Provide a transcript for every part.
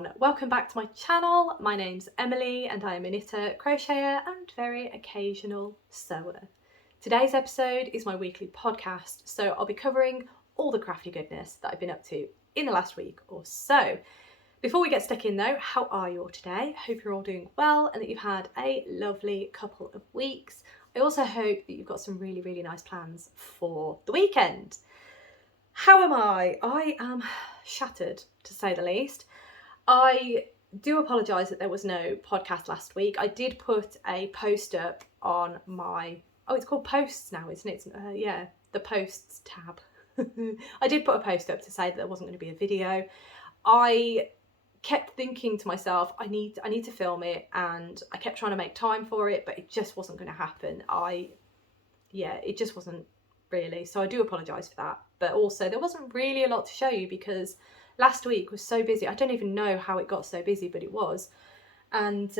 everyone, welcome back to my channel. My name's Emily and I am a knitter, crocheter and very occasional sewer. Today's episode is my weekly podcast, so I'll be covering all the crafty goodness that I've been up to in the last week or so. Before we get stuck in though, how are you all today? I hope you're all doing well and that you've had a lovely couple of weeks. I also hope that you've got some really nice plans for the weekend. How am I? I am shattered, to say the least. I do apologise that there was no podcast last week. I did put a post up on my... Oh, it's called posts now, isn't it? Yeah, the posts tab. I did put a post up to say that there wasn't going to be a video. I kept thinking to myself, I need to film it, and I kept trying to make time for it, but it just wasn't going to happen. It just wasn't really. So I do apologise for that. But also there wasn't really a lot to show you because last week was so busy. I don't even know how it got so busy, but it was. And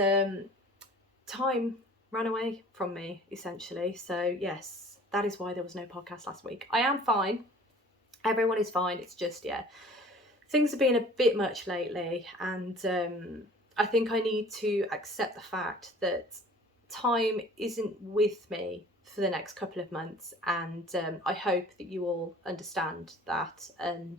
time ran away from me, essentially. So yes, that is why there was no podcast last week. I am fine. Everyone is fine. It's just, yeah, things have been a bit much lately. And I think I need to accept the fact that time isn't with me for the next couple of months, and I hope that you all understand that, and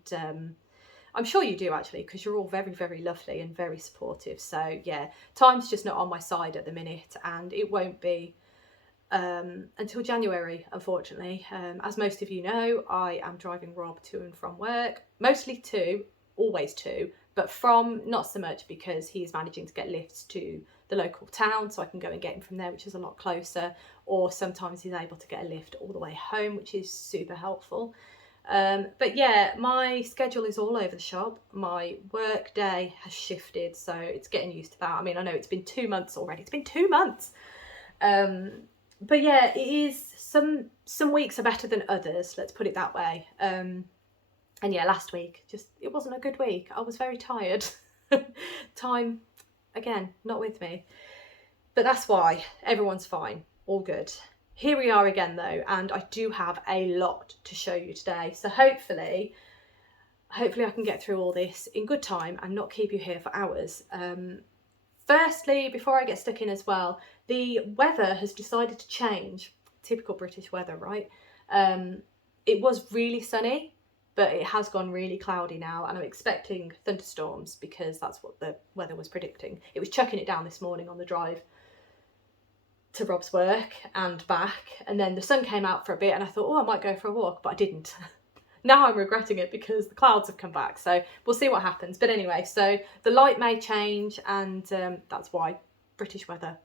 I'm sure you do actually, because you're all very lovely and very supportive. So yeah, time's just not on my side at the minute, and it won't be until January, unfortunately. As most of you know, I am driving Rob to and from work, mostly to, always to, but from not so much, because he's managing to get lifts to the local town so I can go and get him from there, which is a lot closer, or sometimes he's able to get a lift all the way home, which is super helpful. But yeah, my schedule is all over the shop. My work day has shifted, so it's getting used to that. I mean, I know it's been 2 months already. It's been 2 months. But yeah, it is, some weeks are better than others, let's put it that way. And yeah, last week, it wasn't a good week. I was very tired. Time, again, not with me. But that's why everyone's fine, all good. Here we are again though, and I do have a lot to show you today. So hopefully I can get through all this in good time and not keep you here for hours. Firstly, before I get stuck in as well, the weather has decided to change. Typical British weather, right? It was really sunny, but it has gone really cloudy now, and I'm expecting thunderstorms because that's what the weather was predicting. It was chucking it down this morning on the drive to Rob's work and back, and then the sun came out for a bit and I thought, oh, I might go for a walk, but I didn't. Now I'm regretting it because the clouds have come back, so we'll see what happens. But anyway, so the light may change, and that's why British weather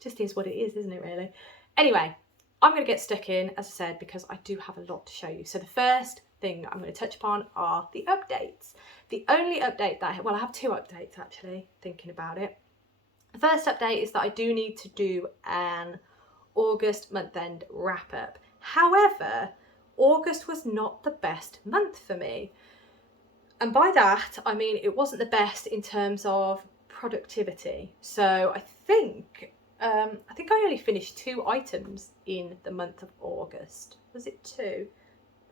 just is what it is, isn't it, really? Anyway, I'm going to get stuck in, as I said, because I do have a lot to show you. So the first thing I'm going to touch upon are the updates. The only update that I have 2 updates actually, thinking about it. The first update is that I do need to do an August month-end wrap-up. However, August was not the best month for me. And by that, I mean it wasn't the best in terms of productivity. So I think I only finished 2 items in the month of August. Was it 2?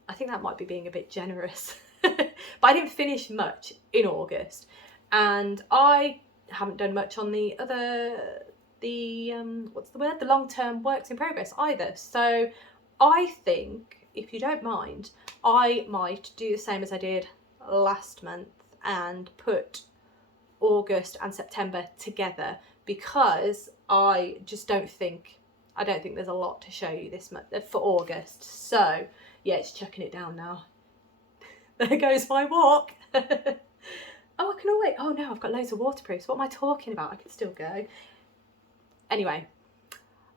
I think that might be being a bit generous. But I didn't finish much in August. And I haven't done much on the long-term works in progress either. So I think, if you don't mind, I might do the same as I did last month and put August and September together, because I don't think there's a lot to show you this month for August. So yeah, it's chucking it down now. There goes my walk. Oh, I can always... Oh no, I've got loads of waterproofs. What am I talking about? I can still go. Anyway.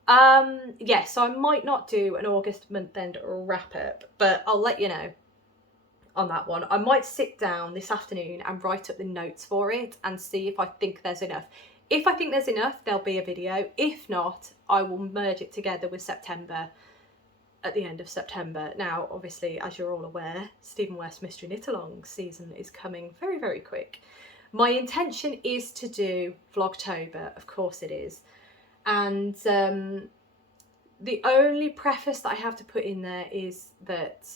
Yeah, so I might not do an August month-end wrap-up, but I'll let you know on that one. I might sit down this afternoon and write up the notes for it and see if I think there's enough. If I think there's enough, there'll be a video. If not, I will merge it together with September at the end of September. Now, obviously, as you're all aware, Stephen West Mystery Knit Along season is coming very quick. My intention is to do Vlogtober, of course it is. And the only preface that I have to put in there is that,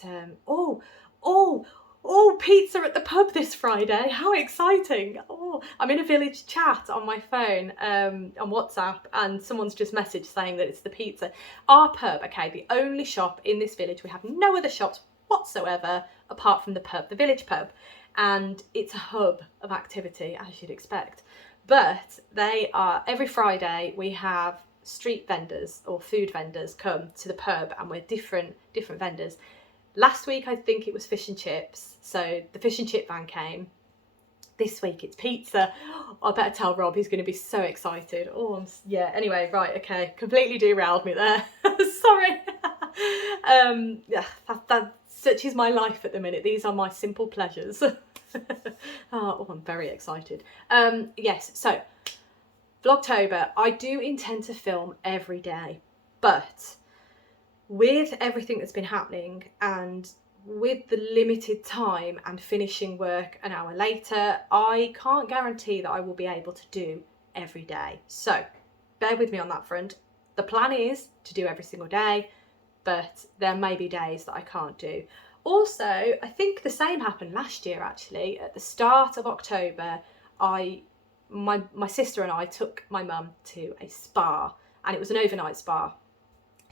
Oh, pizza at the pub this Friday. How exciting. Oh, I'm in a village chat on my phone on WhatsApp, and someone's just messaged saying that it's the pizza. Our pub, okay, the only shop in this village, we have no other shops whatsoever apart from the pub, the village pub. And it's a hub of activity, as you'd expect. But they are, every Friday we have street vendors or food vendors come to the pub, and we're different vendors. Last week, I think it was fish and chips. So the fish and chip van came. This week it's pizza. I better tell Rob, he's going to be so excited. Oh, yeah. Anyway, right. Okay. Completely derailed me there. Sorry. Yeah, that such is my life at the minute. These are my simple pleasures. Oh, I'm very excited. Yes. So Vlogtober, I do intend to film every day, but with everything that's been happening and with the limited time and finishing work an hour later, I can't guarantee that I will be able to do every day. So bear with me on that front. The plan is to do every single day, but there may be days that I can't do. Also, I think the same happened last year actually. At the start of October, my sister and I took my mum to a spa, and it was an overnight spa.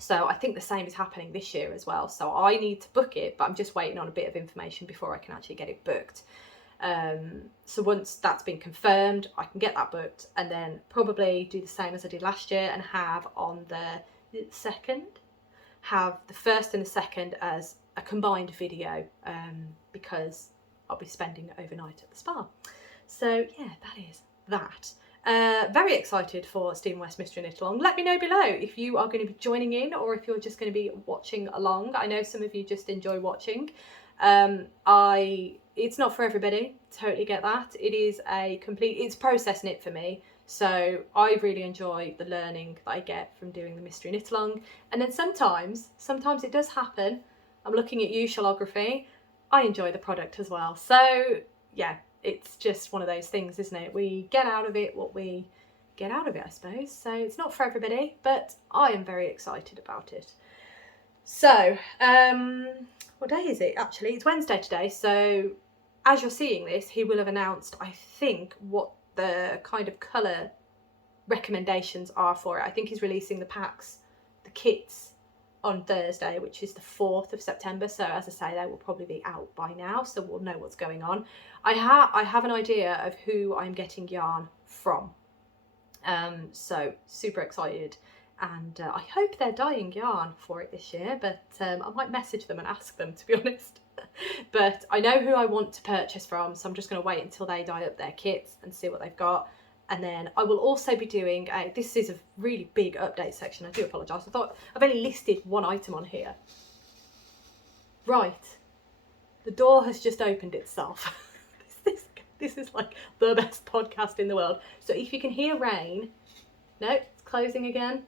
So I think the same is happening this year as well. So I need to book it, but I'm just waiting on a bit of information before I can actually get it booked. So once that's been confirmed, I can get that booked, and then probably do the same as I did last year and have on the second, have the first and the second as a combined video, because I'll be spending overnight at the spa. So yeah, that is that. Very excited for Steven West Mystery Knit Along. Let me know below if you are going to be joining in or if you're just going to be watching along. I know some of you just enjoy watching. It's not for everybody, totally get that. It is it's process knit for me. So I really enjoy the learning that I get from doing the Mystery Knit Along. And then sometimes it does happen, I'm looking at you, Shellography, I enjoy the product as well. So yeah, it's just one of those things, isn't it? We get out of it what we get out of it, I suppose. So it's not for everybody, but I am very excited about it. So, what day is it actually? It's Wednesday today. So as you're seeing this, he will have announced, I think, what the kind of colour recommendations are for it. I think he's releasing the packs, the kits, on Thursday, which is the 4th of September. So as I say, they will probably be out by now, so we'll know what's going on. I have an idea of who I'm getting yarn from, so super excited, and I hope they're dyeing yarn for it this year, but I might message them and ask them, to be honest. But I know who I want to purchase from, so I'm just going to wait until they dye up their kits and see what they've got. And then I will also be doing this is a really big update section. I do apologise. I thought I've only listed one item on here. Right, the door has just opened itself. This is like the best podcast in the world. So if you can hear rain, no, it's closing again.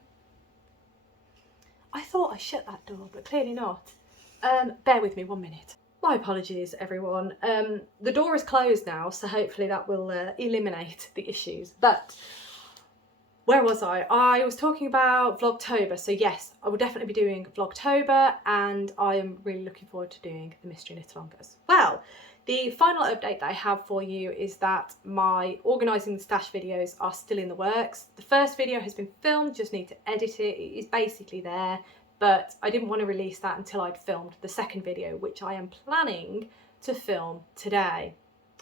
I thought I shut that door, but clearly not. Bear with me 1 minute. My apologies, everyone. The door is closed now, so hopefully that will eliminate the issues. But where was I? I was talking about Vlogtober. So yes, I will definitely be doing Vlogtober, and I am really looking forward to doing the Mystery Knit Along as well. The final update that I have for you is that my organising the stash videos are still in the works. The first video has been filmed, just need to edit it. It is basically there. But I didn't want to release that until I'd filmed the second video, which I am planning to film today,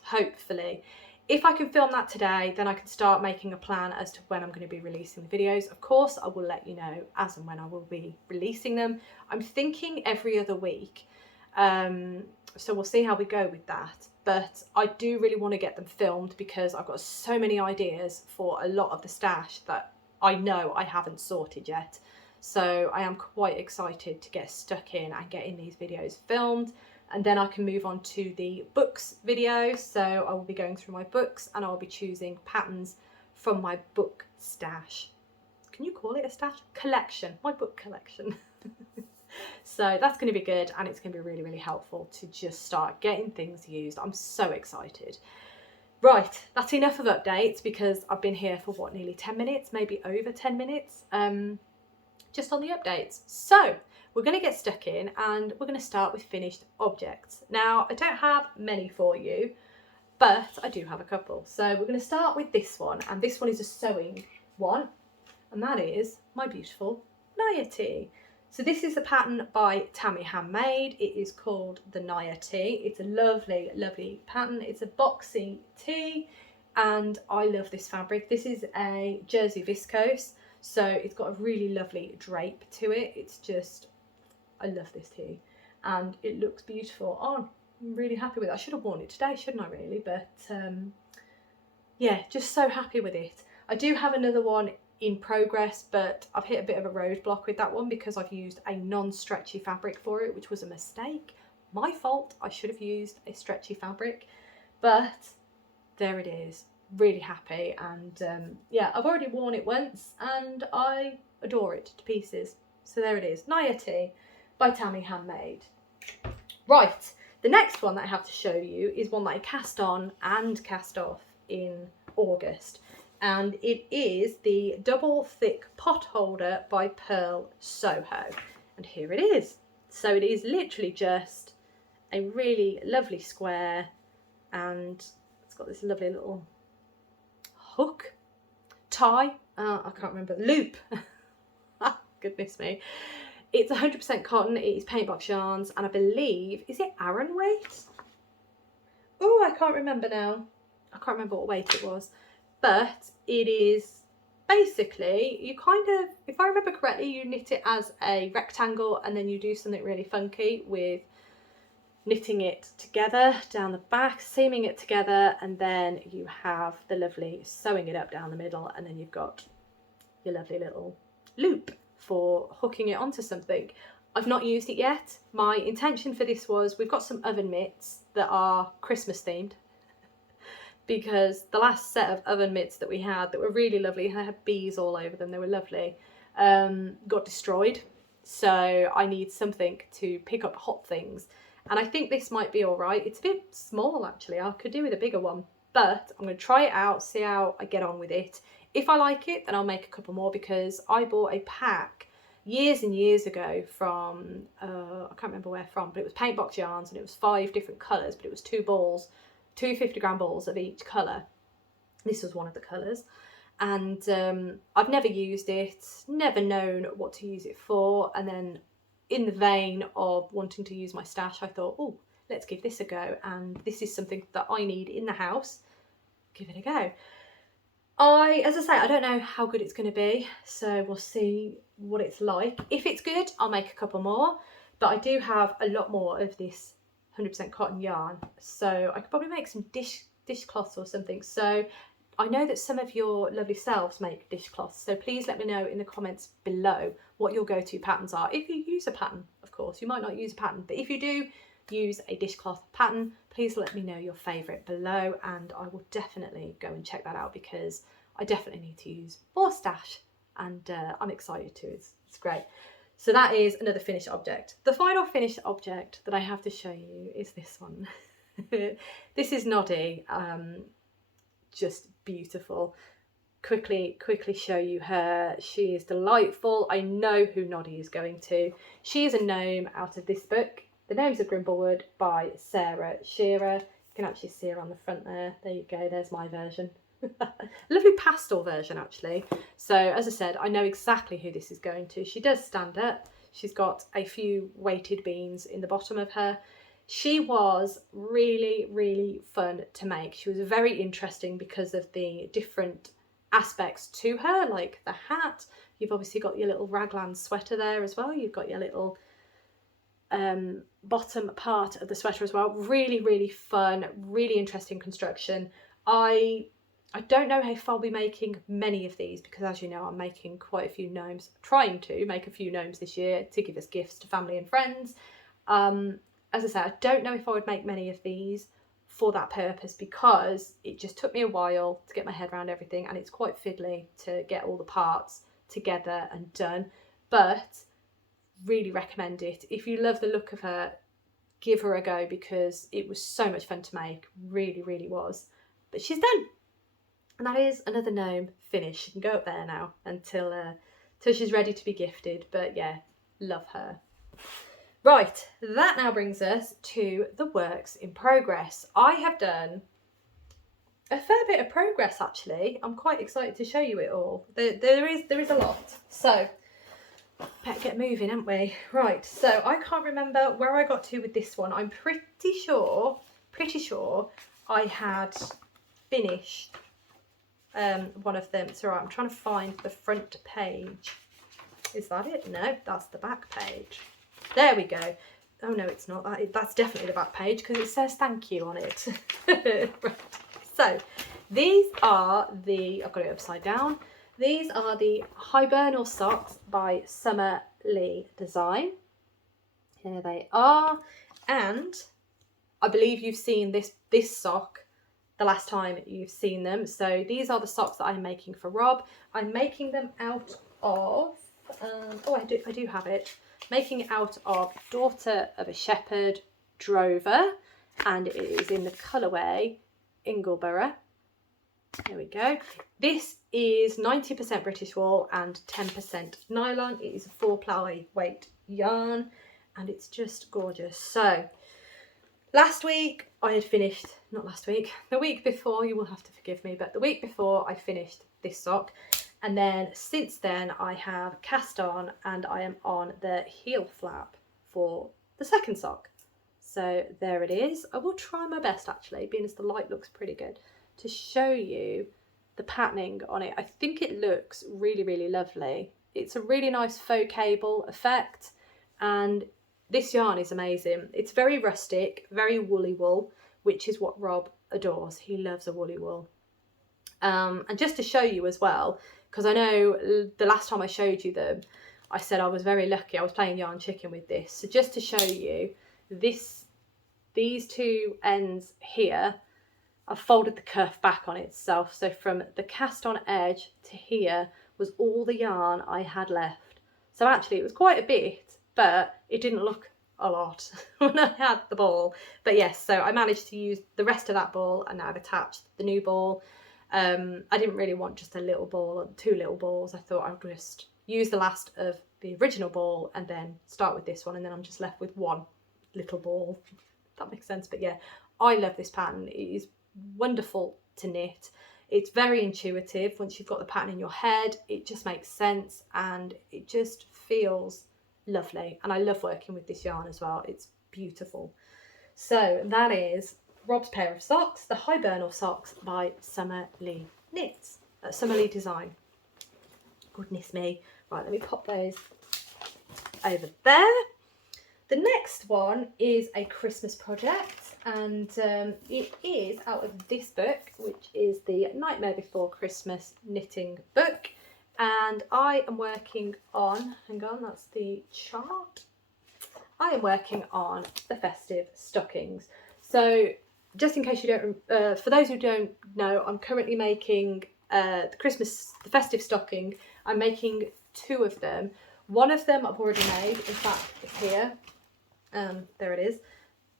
hopefully. If I can film that today, then I can start making a plan as to when I'm going to be releasing the videos. Of course, I will let you know as and when I will be releasing them. I'm thinking every other week, so we'll see how we go with that. But I do really want to get them filmed because I've got so many ideas for a lot of the stash that I know I haven't sorted yet. So I am quite excited to get stuck in and getting these videos filmed, and then I can move on to the books video. So I will be going through my books and I'll be choosing patterns from my book stash. Can you call it a stash? Collection, my book collection. So that's going to be good, and it's going to be really, really helpful to just start getting things used. I'm so excited. Right, that's enough of updates because I've been here for what, nearly 10 minutes, maybe over 10 minutes. Just on the updates. So we're going to get stuck in and we're going to start with finished objects. Now, I don't have many for you, but I do have a couple. So we're going to start with this one, and this one is a sewing one, and that is my beautiful Naya Tee. So this is a pattern by Tammy Handmade. It is called the Naya Tee. It's a lovely, lovely pattern. It's a boxy tee, and I love this fabric. This is a jersey viscose, so it's got a really lovely drape to it. It's just, I love this tee, and it looks beautiful on. I'm really happy with it. I should have worn it today, shouldn't I really? But yeah, just so happy with it. I do have another one in progress, but I've hit a bit of a roadblock with that one because I've used a non-stretchy fabric for it, which was a mistake. My fault. I should have used a stretchy fabric, but there it is. Really happy, and yeah, I've already worn it once and I adore it to pieces. So there it is, Naya Tee by Tammy Handmade. Right, the next one that I have to show you is one that I cast on and cast off in August, and it is the double thick pot holder by Pearl Soho, and here it is. So it is literally just a really lovely square, and it's got this lovely little hook, tie, I can't remember, loop. Goodness me. It's 100% cotton, it is paintbox yarns, and I believe, is it Aran weight? Oh, I can't remember now. I can't remember what weight it was. But it is basically, you kind of, if I remember correctly, you knit it as a rectangle and then you do something really funky with knitting it together down the back, seaming it together, and then you have the lovely sewing it up down the middle, and then you've got your lovely little loop for hooking it onto something. I've not used it yet. My intention for this was, we've got some oven mitts that are Christmas themed, because the last set of oven mitts that we had that were really lovely, they had bees all over them, they were lovely, got destroyed. So I need something to pick up hot things, and I think this might be all right. It's a bit small actually, I could do with a bigger one, but I'm going to try it out, see how I get on with it. If I like it, then I'll make a couple more, because I bought a pack years and years ago from, I can't remember where from, but it was paintbox yarns, and it was 5 different colours, but it was 2 balls, 2 50-gram balls of each colour. This was one of the colours, and I've never used it, never known what to use it for, and then in the vein of wanting to use my stash, I thought, oh, let's give this a go, and this is something that I need in the house. Give it a go. As I say, I don't know how good it's going to be, so we'll see what it's like. If it's good, I'll make a couple more, but I do have a lot more of this 100% cotton yarn, so I could probably make some dishcloths or something. So I know that some of your lovely selves make dishcloths, so please let me know in the comments below what your go-to patterns are. If you use a pattern, of course, you might not use a pattern, but if you do use a dishcloth pattern, please let me know your favourite below, and I will definitely go and check that out, because I definitely need to use more stash, and I'm excited to. It's great. So that is another finished object. The final finished object that I have to show you is this one. This is Gnoddy, just beautiful. Quickly show you her. She is delightful. I know who Gnoddy is going to. She is a gnome out of this book, The Gnomes of Grimblewood by Sarah Shearer. You can actually see her on the front there. There you go, there's my version. Lovely pastel version actually. So as I said, I know exactly who this is going to. She does stand up. She's got a few weighted beans in the bottom of her. She was really fun to make. She was very interesting because of the different aspects to her, like the hat. You've obviously got your little raglan sweater there as well. You've got your little bottom part of the sweater as well. Really fun, really interesting construction. I don't know if I'll be making many of these, because as you know, I'm making quite a few gnomes, trying to make a few gnomes this year to give as gifts to family and friends. As I said, I don't know if I would make many of these for that purpose, because it just took me a while to get my head around everything, and it's quite fiddly to get all the parts together and done, but really recommend it. If you love the look of her, give her a go, because it was so much fun to make, really was. But she's done. And that is another gnome finished. She can go up there now until she's ready to be gifted. But yeah, love her. Right, that now brings us to the works in progress. I have done a fair bit of progress actually. I'm quite excited to show you it all. There is a lot. So better get moving, haven't we? Right, so I can't remember where I got to with this one. I'm pretty sure I had finished one of them. So right, I'm trying to find the front page. Is that it? No, that's the back page. There we go. Oh no, it's not. That's definitely the back page because it says thank you on it. Right. So these are I've got it upside down. These are the Hibernal Socks by Lee Design. Here they are. And I believe you've seen this sock the last time you've seen them. So these are the socks that I'm making for Rob. I'm making them out of, I do have it. Making it out of Daughter of a Shepherd Drover, and it is in the colourway Ingleborough. There we go. This is 90% British wool and 10% nylon. It is a 4-ply weight yarn and it's just gorgeous. So last week I had finished, not last week, the week before, you will have to forgive me, but the week before I finished this sock. And then since then I have cast on and I am on the heel flap for the second sock. So there it is. I will try my best actually, being as the light looks pretty good, to show you the patterning on it. I think it looks really, really lovely. It's a really nice faux cable effect and this yarn is amazing. It's very rustic, very woolly wool, which is what Rob adores. He loves a woolly wool. And just to show you as well, because I know the last time I showed you them, I said I was very lucky. I was playing yarn chicken with this. So just to show you, these two ends here, I've folded the cuff back on itself. So from the cast on edge to here was all the yarn I had left. So actually it was quite a bit, but it didn't look a lot when I had the ball. But yes, so I managed to use the rest of that ball and now I've attached the new ball. I didn't really want just a little ball or 2 little balls. I thought I would just use the last of the original ball and then start with this one, and then I'm just left with one little ball, if that makes sense. But yeah, I love this pattern. It is wonderful to knit. It's very intuitive. Once you've got the pattern in your head, it just makes sense and it just feels lovely. And I love working with this yarn as well. It's beautiful. So that is Rob's pair of socks, the Hibernal Socks by Lee Design. Goodness me. Right, let me pop those over there. The next one is a Christmas project, and it is out of this book, which is the Nightmare Before Christmas knitting book. And I am working on, hang on, that's the chart. I am working on the Festive Stockings. So just in case you don't, for those who don't know, I'm currently making the Festive Stocking. I'm making 2 of them. One of them I've already made, in fact, it's here. There it is.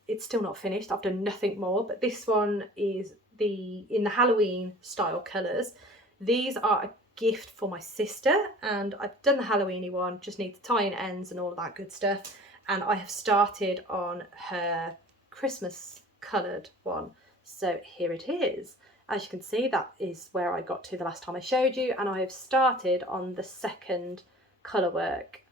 It's still not finished. I've done nothing more, but this one is in the Halloween style colours. These are a gift for my sister, and I've done the Halloweeny one, just need to tie in ends and all of that good stuff. And I have started on her Christmas coloured one. So here it is. As you can see, that is where I got to the last time I showed you, and I have started on the second colour work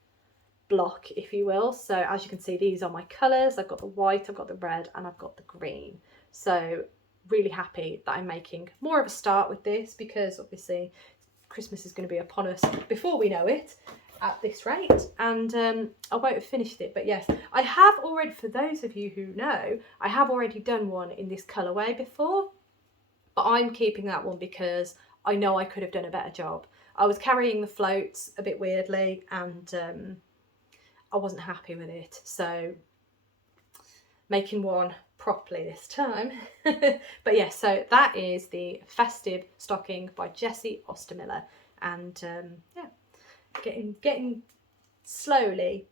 block, if you will. So as you can see, these are my colours. I've got the white, I've got the red, and I've got the green. So really happy that I'm making more of a start with this, because obviously Christmas is going to be upon us before we know it at this rate, and I won't have finished it. But yes, I have already, for those of you who know, I have already done one in this colourway before, but I'm keeping that one because I know I could have done a better job. I was carrying the floats a bit weirdly and I wasn't happy with it, so making one properly this time. But yes, so that is the Festive Stocking by Jessie Ostermiller, and yeah, getting slowly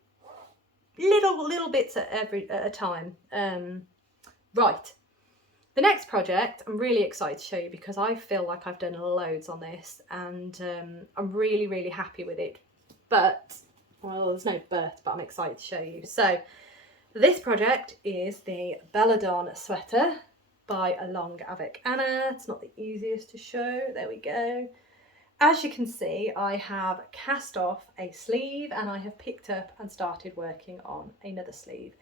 little bits at a time. Right, the next project I'm really excited to show you because I feel like I've done loads on this, and I'm really happy with it. But Well, there's no birth, but I'm excited to show you. So this project is the Belledonne sweater by a long Avec Anna. It's not the easiest to show. There we go. As you can see, I have cast off a sleeve and I have picked up and started working on another sleeve.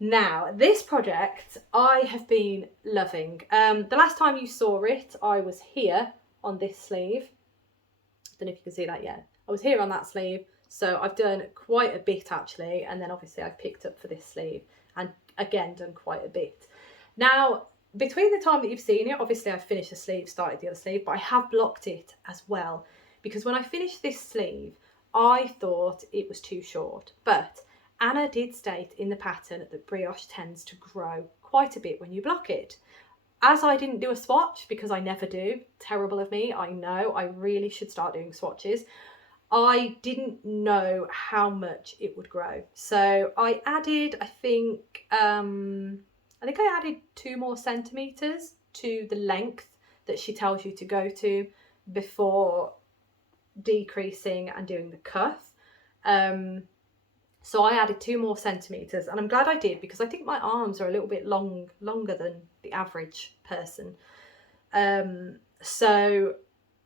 Now, this project I have been loving. The last time you saw it, I was here on this sleeve. I don't know if you can see that yet. I was here on that sleeve. So I've done quite a bit actually. And then obviously I've picked up for this sleeve and again done quite a bit. Now, between the time that you've seen it, obviously I've finished the sleeve, started the other sleeve, but I have blocked it as well. Because when I finished this sleeve, I thought it was too short. But Anna did state in the pattern that brioche tends to grow quite a bit when you block it. As I didn't do a swatch, because I never do, terrible of me, I know, I really should start doing swatches. I didn't know how much it would grow. So I added, I think I added 2 more centimetres to the length that she tells you to go to before decreasing and doing the cuff. So I added 2 more centimetres and I'm glad I did because I think my arms are a little bit longer than the average person. So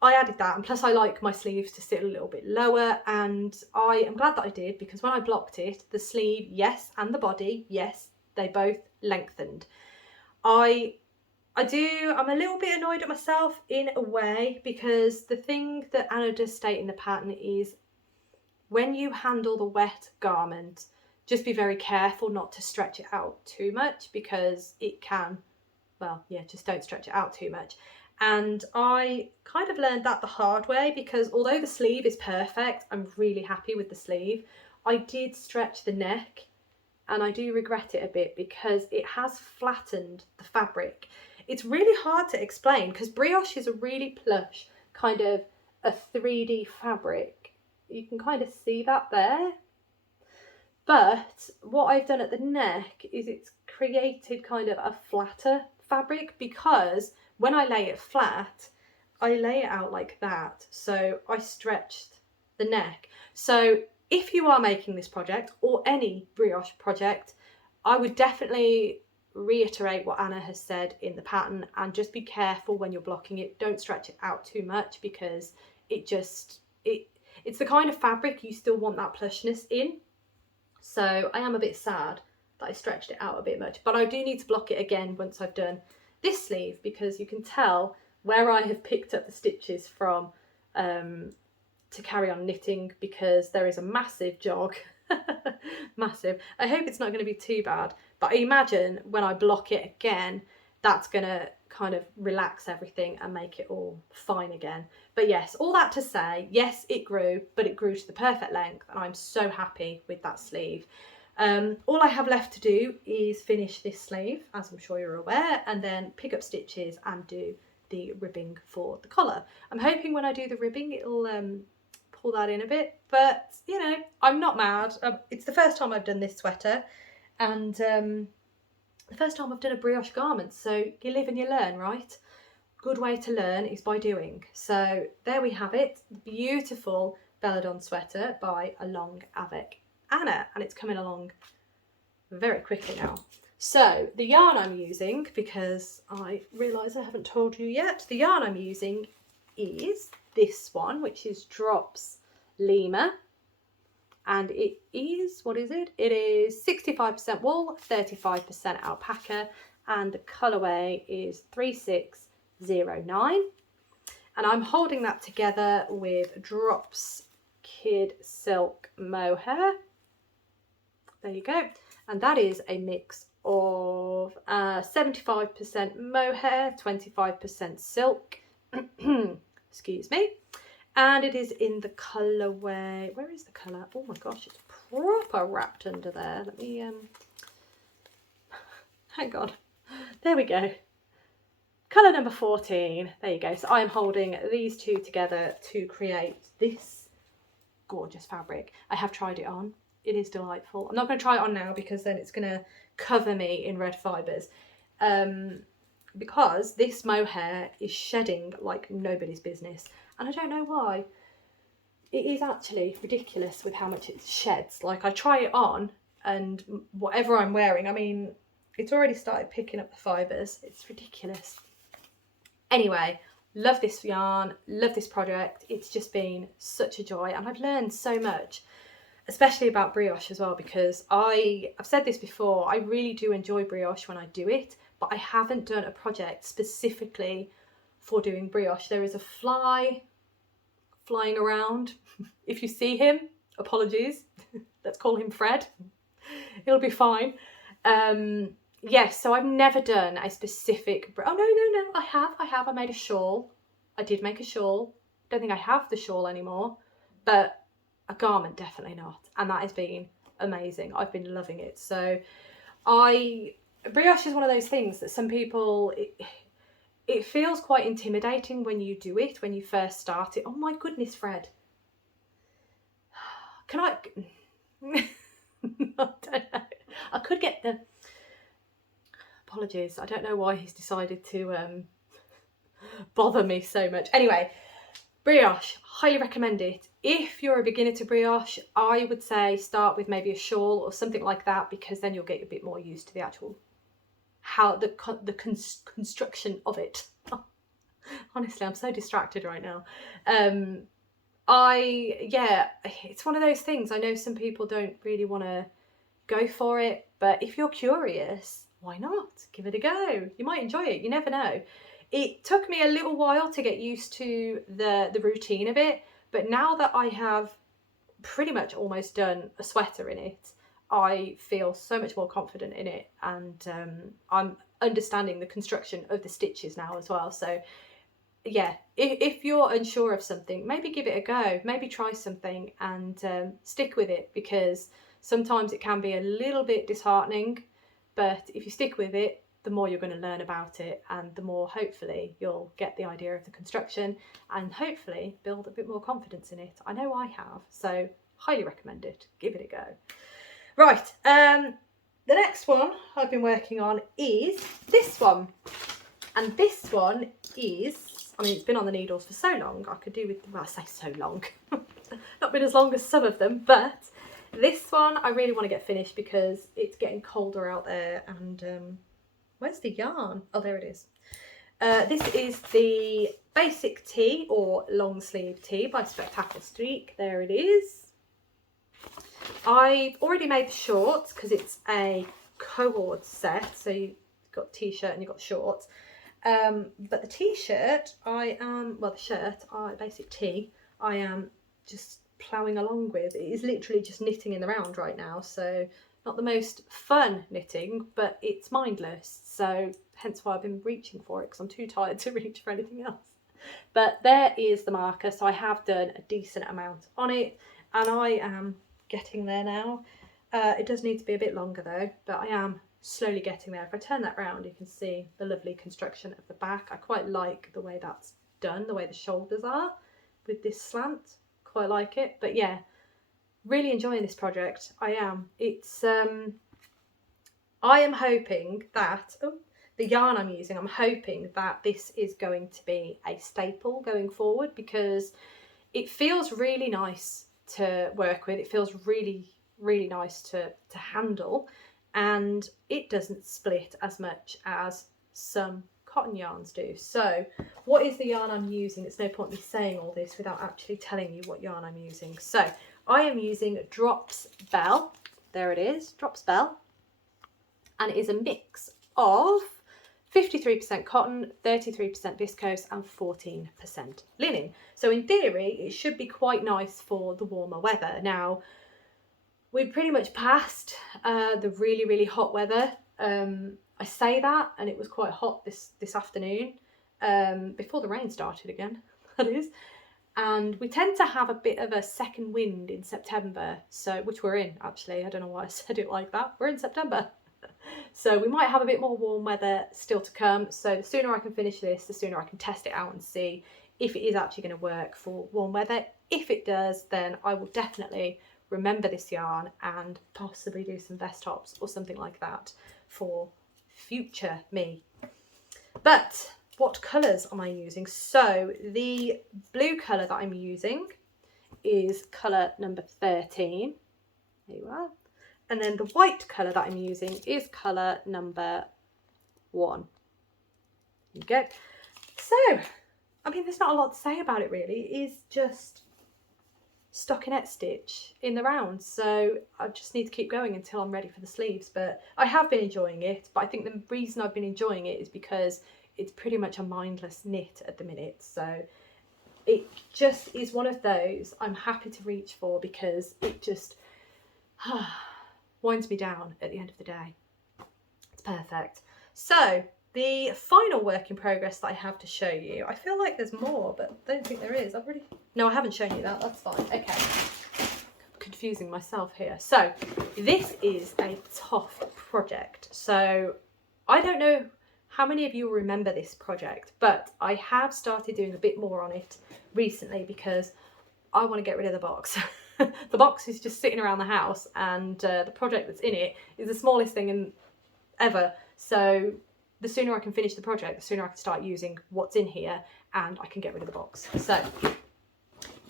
I added that, and plus I like my sleeves to sit a little bit lower, and I am glad that I did because when I blocked it, the sleeve, yes, and the body, yes, they both lengthened. I'm a little bit annoyed at myself in a way because the thing that Anna does state in the pattern is when you handle the wet garment, just be very careful not to stretch it out too much because it can, well, yeah, just don't stretch it out too much. And I kind of learned that the hard way because although the sleeve is perfect, I'm really happy with the sleeve, I did stretch the neck and I do regret it a bit because it has flattened the fabric. It's really hard to explain because brioche is a really plush, kind of a 3D fabric. You can kind of see that there. But what I've done at the neck is it's created kind of a flatter fabric because when I lay it flat, I lay it out like that. So I stretched the neck. So if you are making this project or any brioche project, I would definitely reiterate what Anna has said in the pattern and just be careful when you're blocking it. Don't stretch it out too much because it's the kind of fabric you still want that plushness in. So I am a bit sad that I stretched it out a bit much, but I do need to block it again once I've done this sleeve because you can tell where I have picked up the stitches from to carry on knitting because there is a massive jog. Massive. I hope it's not going to be too bad, but I imagine when I block it again, that's going to kind of relax everything and make it all fine again. But yes, all that to say, yes, it grew, but it grew to the perfect length and I'm so happy with that sleeve. All I have left to do is finish this sleeve, as I'm sure you're aware, and then pick up stitches and do the ribbing for the collar. I'm hoping when I do the ribbing it'll pull that in a bit, but you know, I'm not mad. It's the first time I've done this sweater and the first time I've done a brioche garment, so you live and you learn, right? Good way to learn is by doing. So there we have it, beautiful Belledonne sweater by a long Avec Anna, and it's coming along very quickly now. So the yarn I'm using, because I realise I haven't told you yet, the yarn I'm using is this one, which is Drops Lima, and it is, what is it? It is 65% wool, 35% alpaca, and the colourway is 3609. And I'm holding that together with Drops Kid Silk Mohair. There you go. And that is a mix of 75% mohair, 25% silk. Excuse me. And it is in the colourway. Where is the colour? Oh my gosh, it's proper wrapped under there. Let me hang on. There we go. Colour number 14. There you go. So I'm holding these two together to create this gorgeous fabric. I have tried it on. It is delightful. I'm not going to try it on now because then it's going to cover me in red fibres. Because this mohair is shedding like nobody's business. And I don't know why. it is actually ridiculous with how much it sheds. Like, I try it on and whatever I'm wearing, I mean, it's already started picking up the fibres. It's ridiculous. Anyway, love this yarn, love this project. It's just been such a joy, and I've learned so much, especially about brioche as well, because I've said this before, I really do enjoy brioche when I do it, but I haven't done a project specifically for doing brioche. There is a fly flying around. If you see him, apologies. Let's call him Fred. It'll be fine. Yes, so I've never done a specific... Oh, no, I have. I made a shawl. I did make a shawl. Don't think I have the shawl anymore, but a garment, definitely not. And that has been amazing. I've been loving it. So brioche is one of those things that some people... It feels quite intimidating when you do it, when you first start it. Oh my goodness, Fred. Can I... I don't know. I could get the... Apologies. I don't know why he's decided to bother me so much. Anyway, brioche, highly recommend it. If you're a beginner to brioche, I would say start with maybe a shawl or something like that, because then you'll get a bit more used to the actual... how the construction of it. Honestly, I'm so distracted right now. It's one of those things. I know some people don't really want to go for it, but if you're curious, why not? Give it a go. You might enjoy it. You never know. It took me a little while to get used to the routine of it, but now that I have pretty much almost done a sweater in it, I feel so much more confident in it, and I'm understanding the construction of the stitches now as well. So yeah, if you're unsure of something, maybe give it a go, maybe try something and stick with it, because sometimes it can be a little bit disheartening, but if you stick with it, the more you're going to learn about it, and the more hopefully you'll get the idea of the construction and hopefully build a bit more confidence in it. I know I have, so highly recommend it. Give it a go. Right, the next one I've been working on is this one. And this one is, I mean, it's been on the needles for so long, I could do with, well, I say so long, not been as long as some of them, but this one I really want to get finished because it's getting colder out there. And where's the yarn? Oh, there it is. This is the Basic Tee or Long Sleeve Tee by Spectacle Streak. There it is. I've already made the shorts because it's a cord set, so you've got t-shirt and you've got shorts. But the t-shirt, Basic Tee, I am just ploughing along with. It is literally just knitting in the round right now, so not the most fun knitting, but it's mindless, so hence why I've been reaching for it, because I'm too tired to reach for anything else. But there is the marker, so I have done a decent amount on it, and I am getting there now. It does need to be a bit longer though, but I am slowly getting there. If I turn that round, you can see the lovely construction of the back. I quite like the way that's done, the way the shoulders are with this slant. Quite like it. But yeah, really enjoying this project. I am. It's I am hoping that the yarn I'm using, I'm hoping that this is going to be a staple going forward, because it feels really nice to work with. It feels really, really nice to handle, and it doesn't split as much as some cotton yarns do. So what is the yarn I'm using? It's no point me saying all this without actually telling you what yarn I'm using. So I am using Drops Bell. There it is, Drops Bell, and it is a mix of 53% cotton, 33% viscose and 14% linen. So in theory, it should be quite nice for the warmer weather. Now, we've pretty much passed the really, really hot weather. I say that, and it was quite hot this afternoon, before the rain started again, that is. And we tend to have a bit of a second wind in September, so which we're in, actually. I don't know why I said it like that. We're in September. So we might have a bit more warm weather still to come. So the sooner I can finish this, the sooner I can test it out and see if it is actually going to work for warm weather. If it does, then I will definitely remember this yarn and possibly do some vest tops or something like that for future me. But what colours am I using? So the blue colour that I'm using is colour number 13. There you are. And then the white colour that I'm using is colour number 1. There you go. So, I mean, there's not a lot to say about it really. It is just stockinette stitch in the round. So I just need to keep going until I'm ready for the sleeves. But I have been enjoying it. But I think the reason I've been enjoying it is because it's pretty much a mindless knit at the minute. So it just is one of those I'm happy to reach for because it just winds me down at the end of the day. It's perfect. So the final work in progress that I have to show you, I feel like there's more, but I don't think there is. No, I haven't shown you that. That's fine. Okay. I'm confusing myself here. So this is a Toft project. So I don't know how many of you will remember this project, but I have started doing a bit more on it recently because I want to get rid of the box. The box is just sitting around the house, and the project that's in it is the smallest thing ever. So the sooner I can finish the project, the sooner I can start using what's in here, and I can get rid of the box. So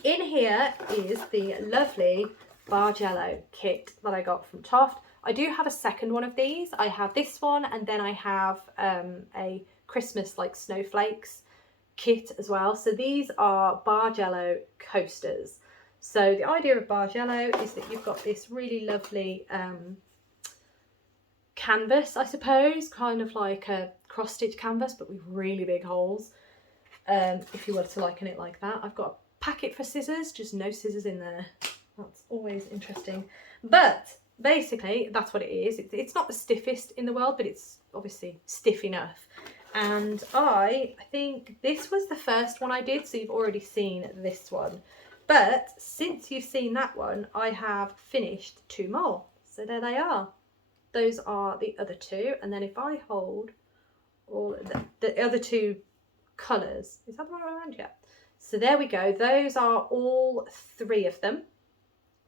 in here is the lovely Bargello kit that I got from Toft. I do have a second one of these. I have this one, and then I have a Christmas like snowflakes kit as well. So these are Bargello Coasters. So the idea of Bargello is that you've got this really lovely canvas, I suppose, kind of like a cross stitch canvas, but with really big holes, if you were to liken it like that. I've got a packet for scissors, just no scissors in there. That's always interesting. But basically, that's what it is. It's not the stiffest in the world, but it's obviously stiff enough. And I think this was the first one I did, so you've already seen this one. But since you've seen that one, I have finished 2 more. So there they are. Those are the other 2. And then if I hold all the other 2 colours, is that the one around? Yeah. So there we go. Those are all 3 of them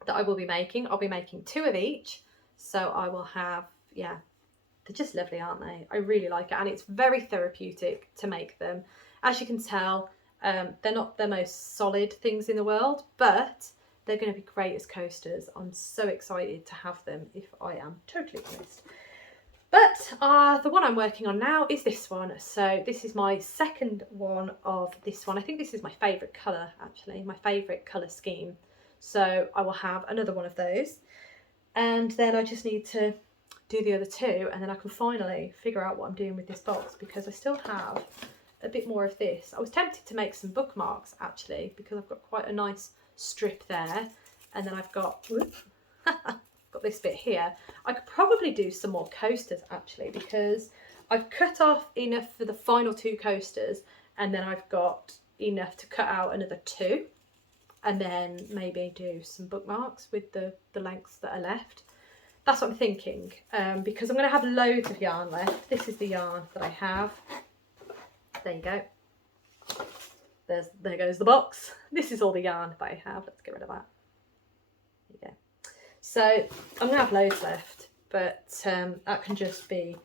that I will be making. I'll be making 2 of each. So I will have, yeah, they're just lovely, aren't they? I really like it. And it's very therapeutic to make them. As you can tell, they're not the most solid things in the world, but they're going to be great as coasters. I'm so excited to have them, if I am totally honest. But the one I'm working on now is this one. So this is my second one of this one. I think this is my favourite colour, actually, my favourite colour scheme. So I will have another one of those. And then I just need to do the other 2, and then I can finally figure out what I'm doing with this box, because I still have a bit more of this. I was tempted to make some bookmarks actually, because I've got quite a nice strip there, and then I've got got this bit here. I could probably do some more coasters actually, because I've cut off enough for the final 2 coasters, and then I've got enough to cut out another 2, and then maybe do some bookmarks with the lengths that are left. That's what I'm thinking, because I'm going to have loads of yarn left. This is the yarn that I have. There you go. There goes the box. This is all the yarn that I have. Let's get rid of that. There you go. So I'm going to have loads left, but that can just be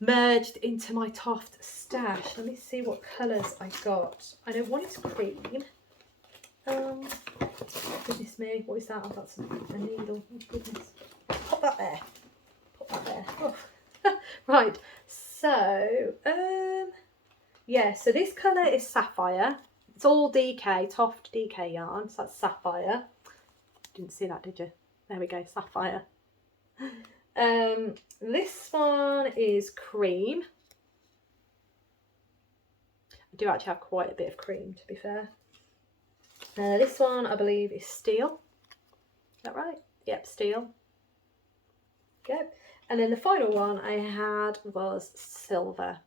merged into my Toft stash. Let me see what colours I got. I don't want it cream. Goodness me, what is that? Oh, that's a needle. Oh, goodness. Pop that there. Pop that there. Oh. Right. So, yeah, so this colour is Sapphire. It's all DK, Toft DK yarn, so that's Sapphire. Didn't see that, did you? There we go, Sapphire. This one is Cream. I do actually have quite a bit of cream, to be fair. This one, I believe, is Steel. Is that right? Yep, Steel. Go. And then the final one I had was Silver.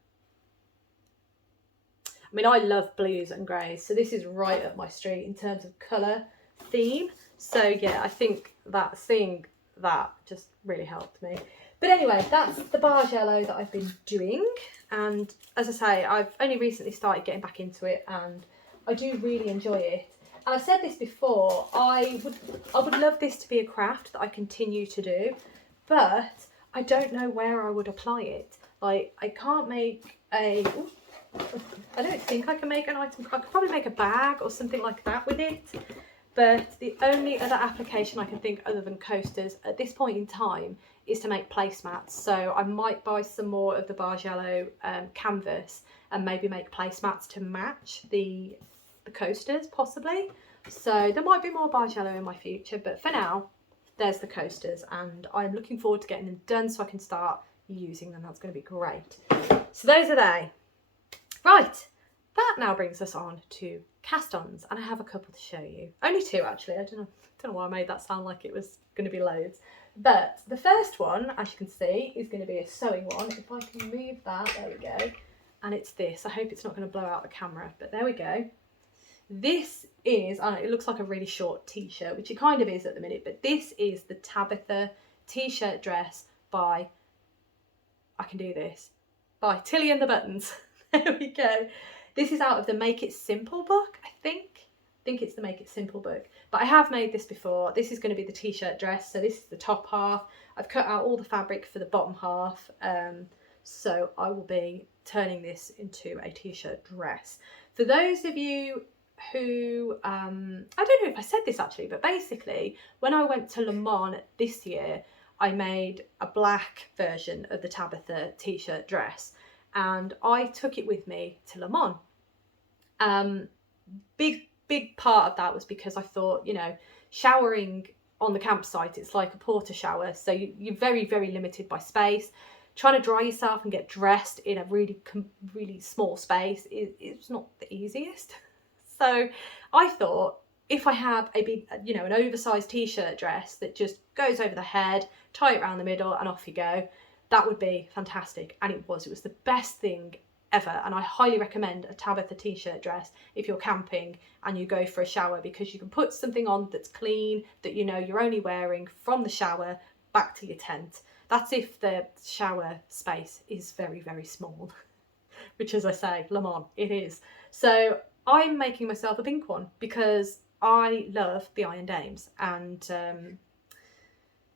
I mean, I love blues and greys, so this is right up my street in terms of colour theme. So yeah, I think that seeing that just really helped me. But anyway, that's the Bargello that I've been doing. And as I say, I've only recently started getting back into it, and I do really enjoy it. And I've said this before, I would love this to be a craft that I continue to do, but I don't know where I would apply it. Like, I can't make a... I don't think I can make an item. I could probably make a bag or something like that with it. But the only other application I can think other than coasters at this point in time is to make placemats. So I might buy some more of the Bargello canvas and maybe make placemats to match the coasters possibly. So there might be more Bargello in my future, but for now there's the coasters, and I'm looking forward to getting them done so I can start using them. That's going to be great. So those are they. Right, that now brings us on to cast-ons, and I have a couple to show you. Only two actually. I don't know why I made that sound like it was going to be loads. But the first one, as you can see, is going to be a sewing one. If I can move that, there we go. And it's this. I hope it's not going to blow out the camera, but there we go. This is, I know, it looks like a really short t-shirt, which it kind of is at the minute, but this is the Tabitha t-shirt dress by, I can do this, by Tilly and the Buttons. There we go. This is out of the Make It Simple book, I think it's the Make It Simple book, but I have made this before. This is going to be the t-shirt dress, so this is the top half. I've cut out all the fabric for the bottom half, so I will be turning this into a t-shirt dress. For those of you who, I don't know if I said this actually, but basically when I went to Le Mans this year, I made a black version of the Tabitha t-shirt dress, and I took it with me to Le Mans. Big part of that was because I thought, you know, showering on the campsite, it's like a porta shower, so you're very, very limited by space. Trying to dry yourself and get dressed in a really small space is not the easiest. So I thought, if I have a big, you know, an oversized t-shirt dress that just goes over the head, tie it around the middle and off you go, that would be fantastic. And it was the best thing ever. And I highly recommend a Tabitha t-shirt dress if you're camping and you go for a shower, because you can put something on that's clean, that you know you're only wearing from the shower back to your tent. That's if the shower space is very, very small, which, as I say, Le Mans, it is. So I'm making myself a pink one because I love the Iron Dames, and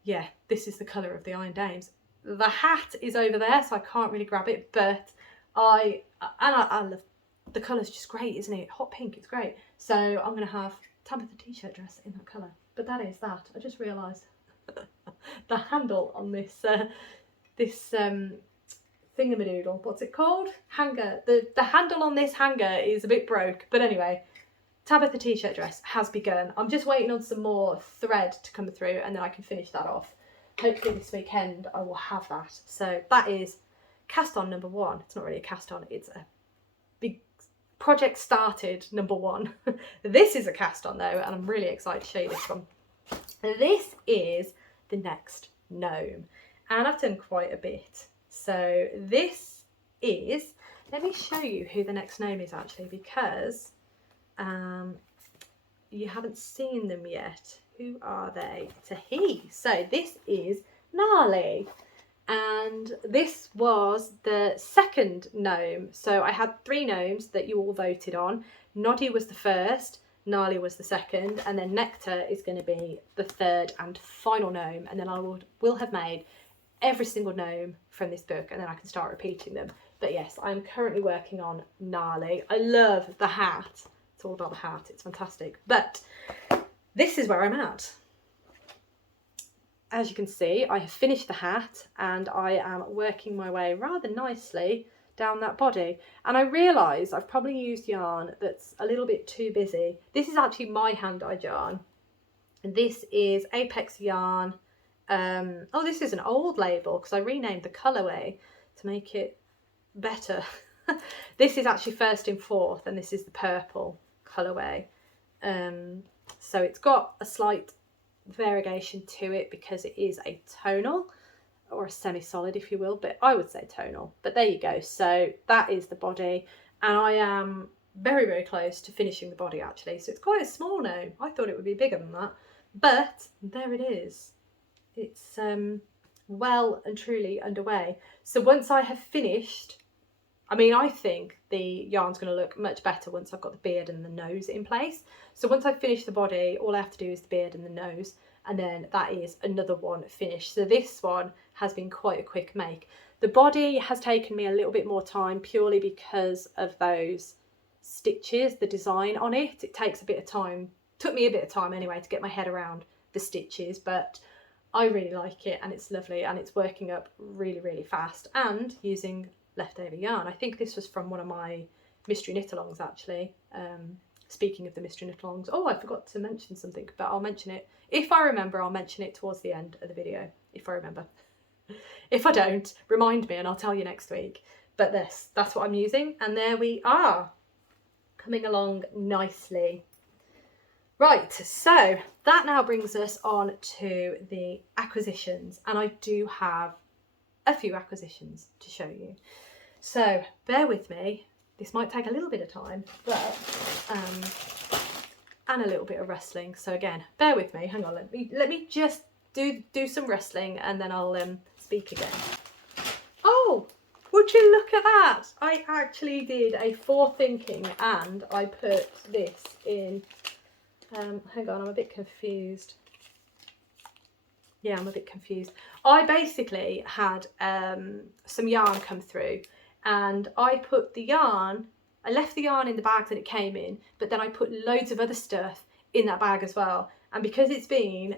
yeah, this is the colour of the Iron Dames. The hat is over there, so I can't really grab it, but I love the colour's just great, isn't it? Hot pink, it's great. So I'm going to have Tabitha t-shirt dress in that colour. But that is that. I just realised the handle on this thingamadoodle, what's it called? Hanger. The handle on this hanger is a bit broke, but anyway, Tabitha t-shirt dress has begun. I'm just waiting on some more thread to come through, and then I can finish that off. Hopefully this weekend I will have that. So that is cast on number one. It's not really a cast on, it's a big project started number one. This is a cast on though, and I'm really excited to show you this one. This is the next gnome, and I've done quite a bit. So this is, let me show you who the next gnome is actually, because you haven't seen them yet. Who are they? It's a he. So this is Gnarly, and this was the second gnome. So I had 3 gnomes that you all voted on. Gnoddy was the first, Gnarly was the second, and then Nectar is going to be the third and final gnome, and then I will have made every single gnome from this book, and then I can start repeating them. But yes, I'm currently working on Gnarly. I love the hat. It's all about the hat. It's fantastic. But this is where I'm at. As you can see, I have finished the hat, and I am working my way rather nicely down that body. And I realise I've probably used yarn that's a little bit too busy. This is actually my hand-dyed yarn, and this is Apex yarn. Oh, this is an old label because I renamed the colourway to make it better. This is actually First in Fourth, and this is the purple colourway. So it's got a slight variegation to it because it is a tonal, or a semi-solid if you will, but I would say tonal. But there you go. So that is the body, and I am very, very close to finishing the body actually. So it's quite a small gnome. I thought it would be bigger than that, but there it is. It's well and truly underway. So once I have finished, I mean, I think the yarn's going to look much better once I've got the beard and the nose in place. So once I've finished the body, all I have to do is the beard and the nose, and then that is another one finished. So this one has been quite a quick make. The body has taken me a little bit more time purely because of those stitches, the design on it. It takes a bit of time Took me a bit of time anyway to get my head around the stitches, but I really like it and it's lovely and it's working up really, really fast and using leftover yarn. I think this was from one of my mystery knit-alongs actually. Speaking of the mystery knit-alongs, oh, I forgot to mention something, but I'll mention it. If I remember, I'll mention it towards the end of the video, if I remember. If I don't, remind me and I'll tell you next week. But that's what I'm using, and there we are, coming along nicely. Right, so that now brings us on to the acquisitions, and I do have a few acquisitions to show you. So bear with me, this might take a little bit of time, but and a little bit of rustling. So again, bear with me, hang on, let me just do some rustling and then I'll speak again. Oh, would you look at that? I actually did a forethinking and I put this in, hang on, I'm a bit confused. Yeah, I'm a bit confused. I basically had some yarn come through and I put the yarn, I left the yarn in the bag that it came in, but then I put loads of other stuff in that bag as well. And because it's been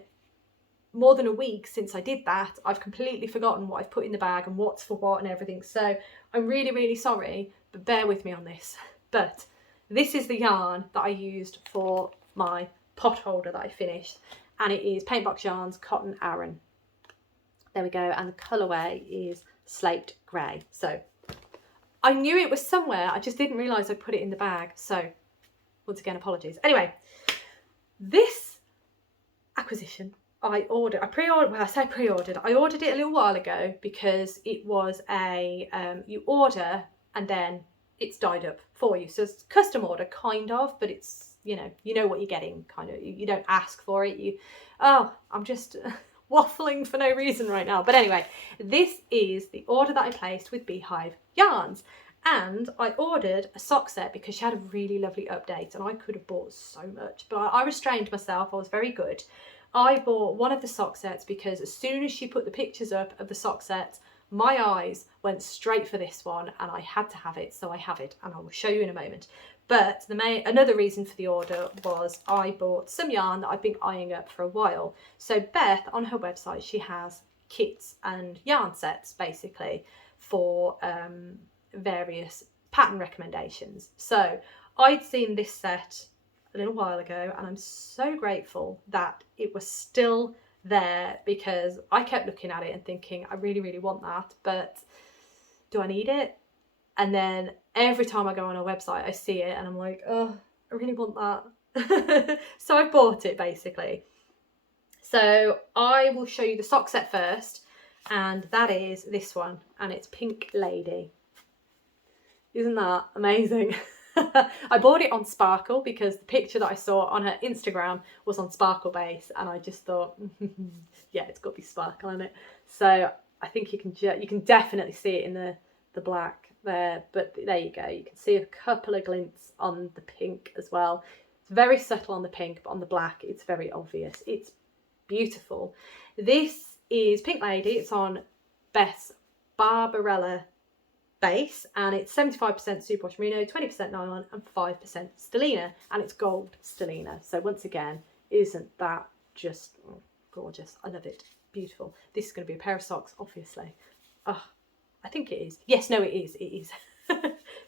more than a week since I did that, I've completely forgotten what I've put in the bag and what's for what and everything. So I'm really, really sorry, but bear with me on this. But this is the yarn that I used for my pot holder that I finished. And it is Paintbox Yarns Cotton Aran. There we go. And the colourway is Slate Grey. So I knew it was somewhere. I just didn't realise I'd put it in the bag. So once again, apologies. Anyway, this acquisition I ordered it a little while ago because it was a, you order and then it's dyed up for you. So it's custom order kind of, but it's, you know what you're getting kind of, you don't ask for it. I'm just waffling for no reason right now. But anyway, this is the order that I placed with Beehive Yarns. And I ordered a sock set because she had a really lovely update and I could have bought so much, but I restrained myself. I was very good. I bought one of the sock sets because as soon as she put the pictures up of the sock sets, my eyes went straight for this one and I had to have it, so I have it and I will show you in a moment. But another reason for the order was I bought some yarn that I've been eyeing up for a while. So Beth, on her website, she has kits and yarn sets basically for various pattern recommendations. So I'd seen this set a little while ago and I'm so grateful that it was still there because I kept looking at it and thinking I really, really want that, but do I need it? And then every time I go on her website I see it and I'm like, oh, I really want that. So I bought it basically. So I will show you the sock set first, and that is this one, and it's Pink Lady. Isn't that amazing? I bought it on Sparkle because the picture that I saw on her Instagram was on Sparkle base and I just thought, yeah, it's got to be Sparkle in it. So I think you can definitely see it in the black there, but there you go. You can see a couple of glints on the pink as well. It's very subtle on the pink, but on the black it's very obvious. It's beautiful. This is Pink Lady. It's on Beth's Barbarella base and it's 75% superwash merino, 20% nylon and 5% stellina, and it's gold stellina. So once again, isn't that just gorgeous? I love it. Beautiful. This is going to be a pair of socks, obviously. Oh, I think it is. Yes, no, it is.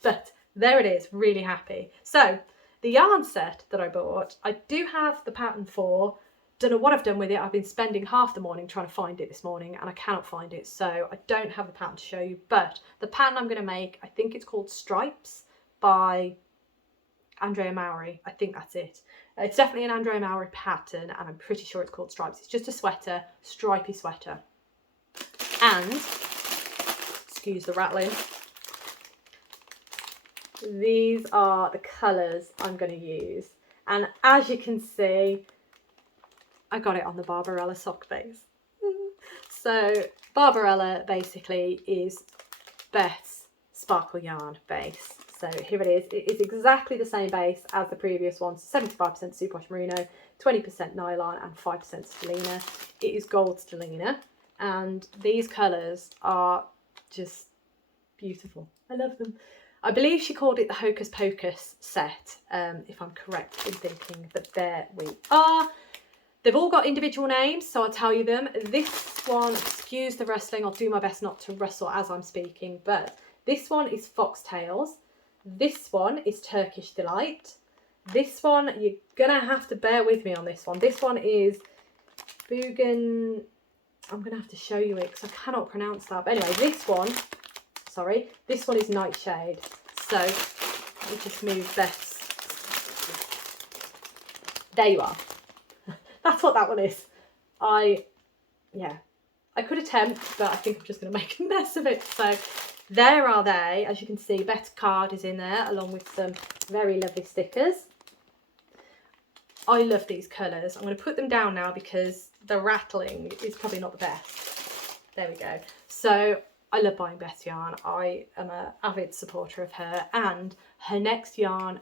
But there it is. Really happy. So the yarn set that I bought, I do have the pattern for. Don't know what I've done with it. I've been spending half the morning trying to find it this morning and I cannot find it, so I don't have the pattern to show you. But the pattern I'm going to make, I think it's called Stripes by Andrea Mowry. I think that's it. It's definitely an Andrea Mowry pattern and I'm pretty sure it's called Stripes. It's just a sweater, stripy sweater. And, excuse the rattling, these are the colours I'm going to use. And as you can see, I got it on the Barbarella sock base. So Barbarella basically is Beth's Sparkle yarn base. So here it is. It is exactly the same base as the previous one. 75% superwash merino, 20% nylon and 5% stellina. It is gold stellina and these colours are just beautiful. I love them. I believe she called it the Hocus Pocus set, if I'm correct in thinking, but there we are. They've all got individual names, so I'll tell you them. This one, excuse the rustling, I'll do my best not to rustle as I'm speaking, but this one is Foxtails. This one is Turkish Delight. This one, you're gonna have to bear with me on this one. This one is Bugan. I'm gonna have to show you it because I cannot pronounce that. But anyway, this one, sorry, this one is Nightshade. So let me just move this. There you are. That's what that one is. I could attempt, but I think I'm just gonna make a mess of it. So there are they. As you can see, Better Card is in there along with some very lovely stickers. I love these colours. I'm going to put them down now because the rattling is probably not the best. There we go. So I love buying Beth yarn. I am an avid supporter of her, and her next yarn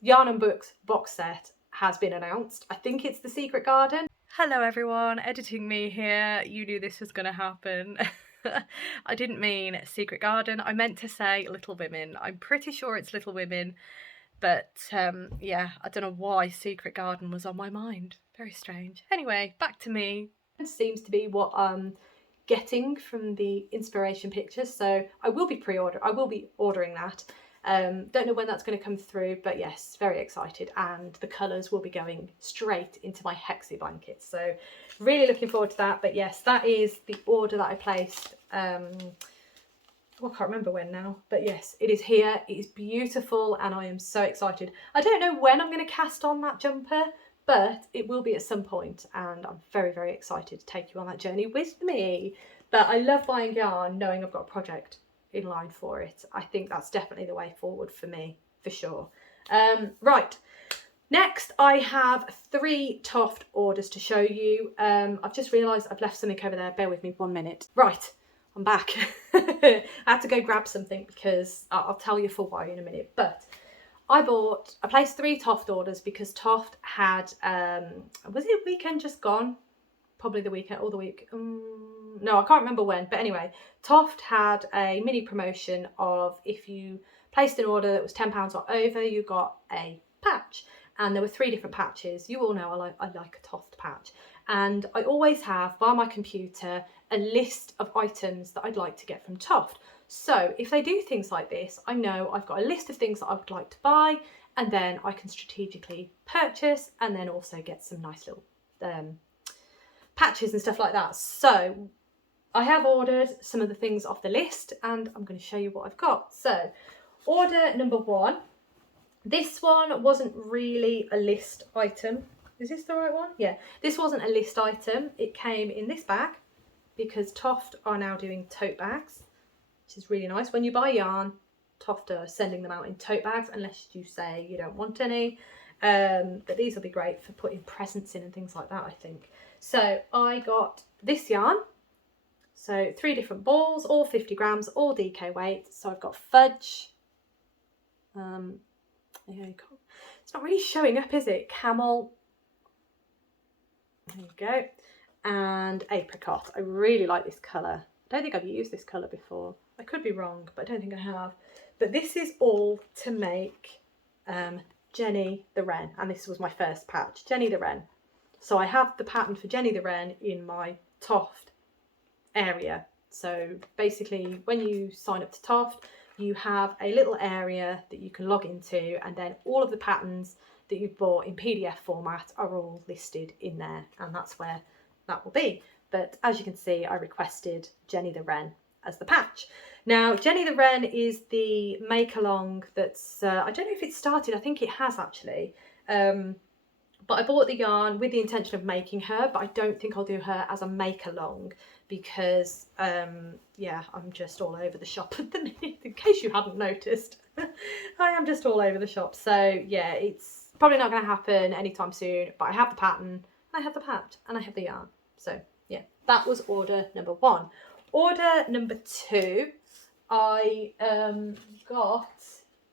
and books box set has been announced. I think it's The Secret Garden. Hello everyone, editing me here. You knew this was going to happen. I didn't mean Secret Garden. I meant to say Little Women. I'm pretty sure it's Little Women. But yeah, I don't know why Secret Garden was on my mind. Very strange. Anyway, back to me. It seems to be what I'm getting from the inspiration pictures. So I will be ordering that. Don't know when that's going to come through, but yes, very excited. And the colours will be going straight into my Hexie blankets. So really looking forward to that. But yes, that is the order that I placed. I can't remember when now, but yes, it is here. It is beautiful and I am so excited. I don't know when I'm going to cast on that jumper, but it will be at some point, and I'm very, very excited to take you on that journey with me. But I love buying yarn knowing I've got a project in line for it. I think that's definitely the way forward for me, for sure. Right, next I have 3 Toft orders to show you. I've just realised I've left something over there. Bear with me 1 minute. Right. I'm back. I had to go grab something because I'll tell you for why in a minute. But I placed 3 Toft orders because Toft had, was it weekend just gone? Probably the weekend or the week. No, I can't remember when. But anyway, Toft had a mini promotion of if you placed an order that was £10 or over, you got a patch. And there were 3 different patches. You all know I like a Toft patch. And I always have, by my computer, a list of items that I'd like to get from Toft. So if they do things like this, I know I've got a list of things that I would like to buy, and then I can strategically purchase and then also get some nice little patches and stuff like that. So I have ordered some of the things off the list and I'm going to show you what I've got. So order number 1. This one wasn't really a list item. Is this the right one? Yeah, this wasn't a list item. It came in this bag because Toft are now doing tote bags, which is really nice. When you buy yarn, Toft are sending them out in tote bags unless you say you don't want any. But these will be great for putting presents in and things like that, I think. So I got this yarn. So 3 different balls, all 50 grams, all DK weight. So I've got fudge. It's not really showing up, is it? Camel. There you go. And apricot. I really like this colour. I don't think I've used this colour before. I could be wrong, but I don't think I have. But this is all to make Jenny the Wren. And this was my first patch, Jenny the Wren. So I have the pattern for Jenny the Wren in my Toft area. So basically when you sign up to Toft, you have a little area that you can log into, and then all of the patterns that you've bought in PDF format are all listed in there, and that's where that will be. But as you can see, I requested Jenny the Wren as the patch. Now Jenny the Wren is the make along that's I don't know if it started, I think it has actually, but I bought the yarn with the intention of making her, but I don't think I'll do her as a make along because yeah, I'm just all over the shop at the minute, in case you hadn't noticed. I am just all over the shop. So yeah, it's probably not going to happen anytime soon, but I have the pattern, I have the patch, and I have the yarn. So yeah, that was order number 1. Order number 2, I got,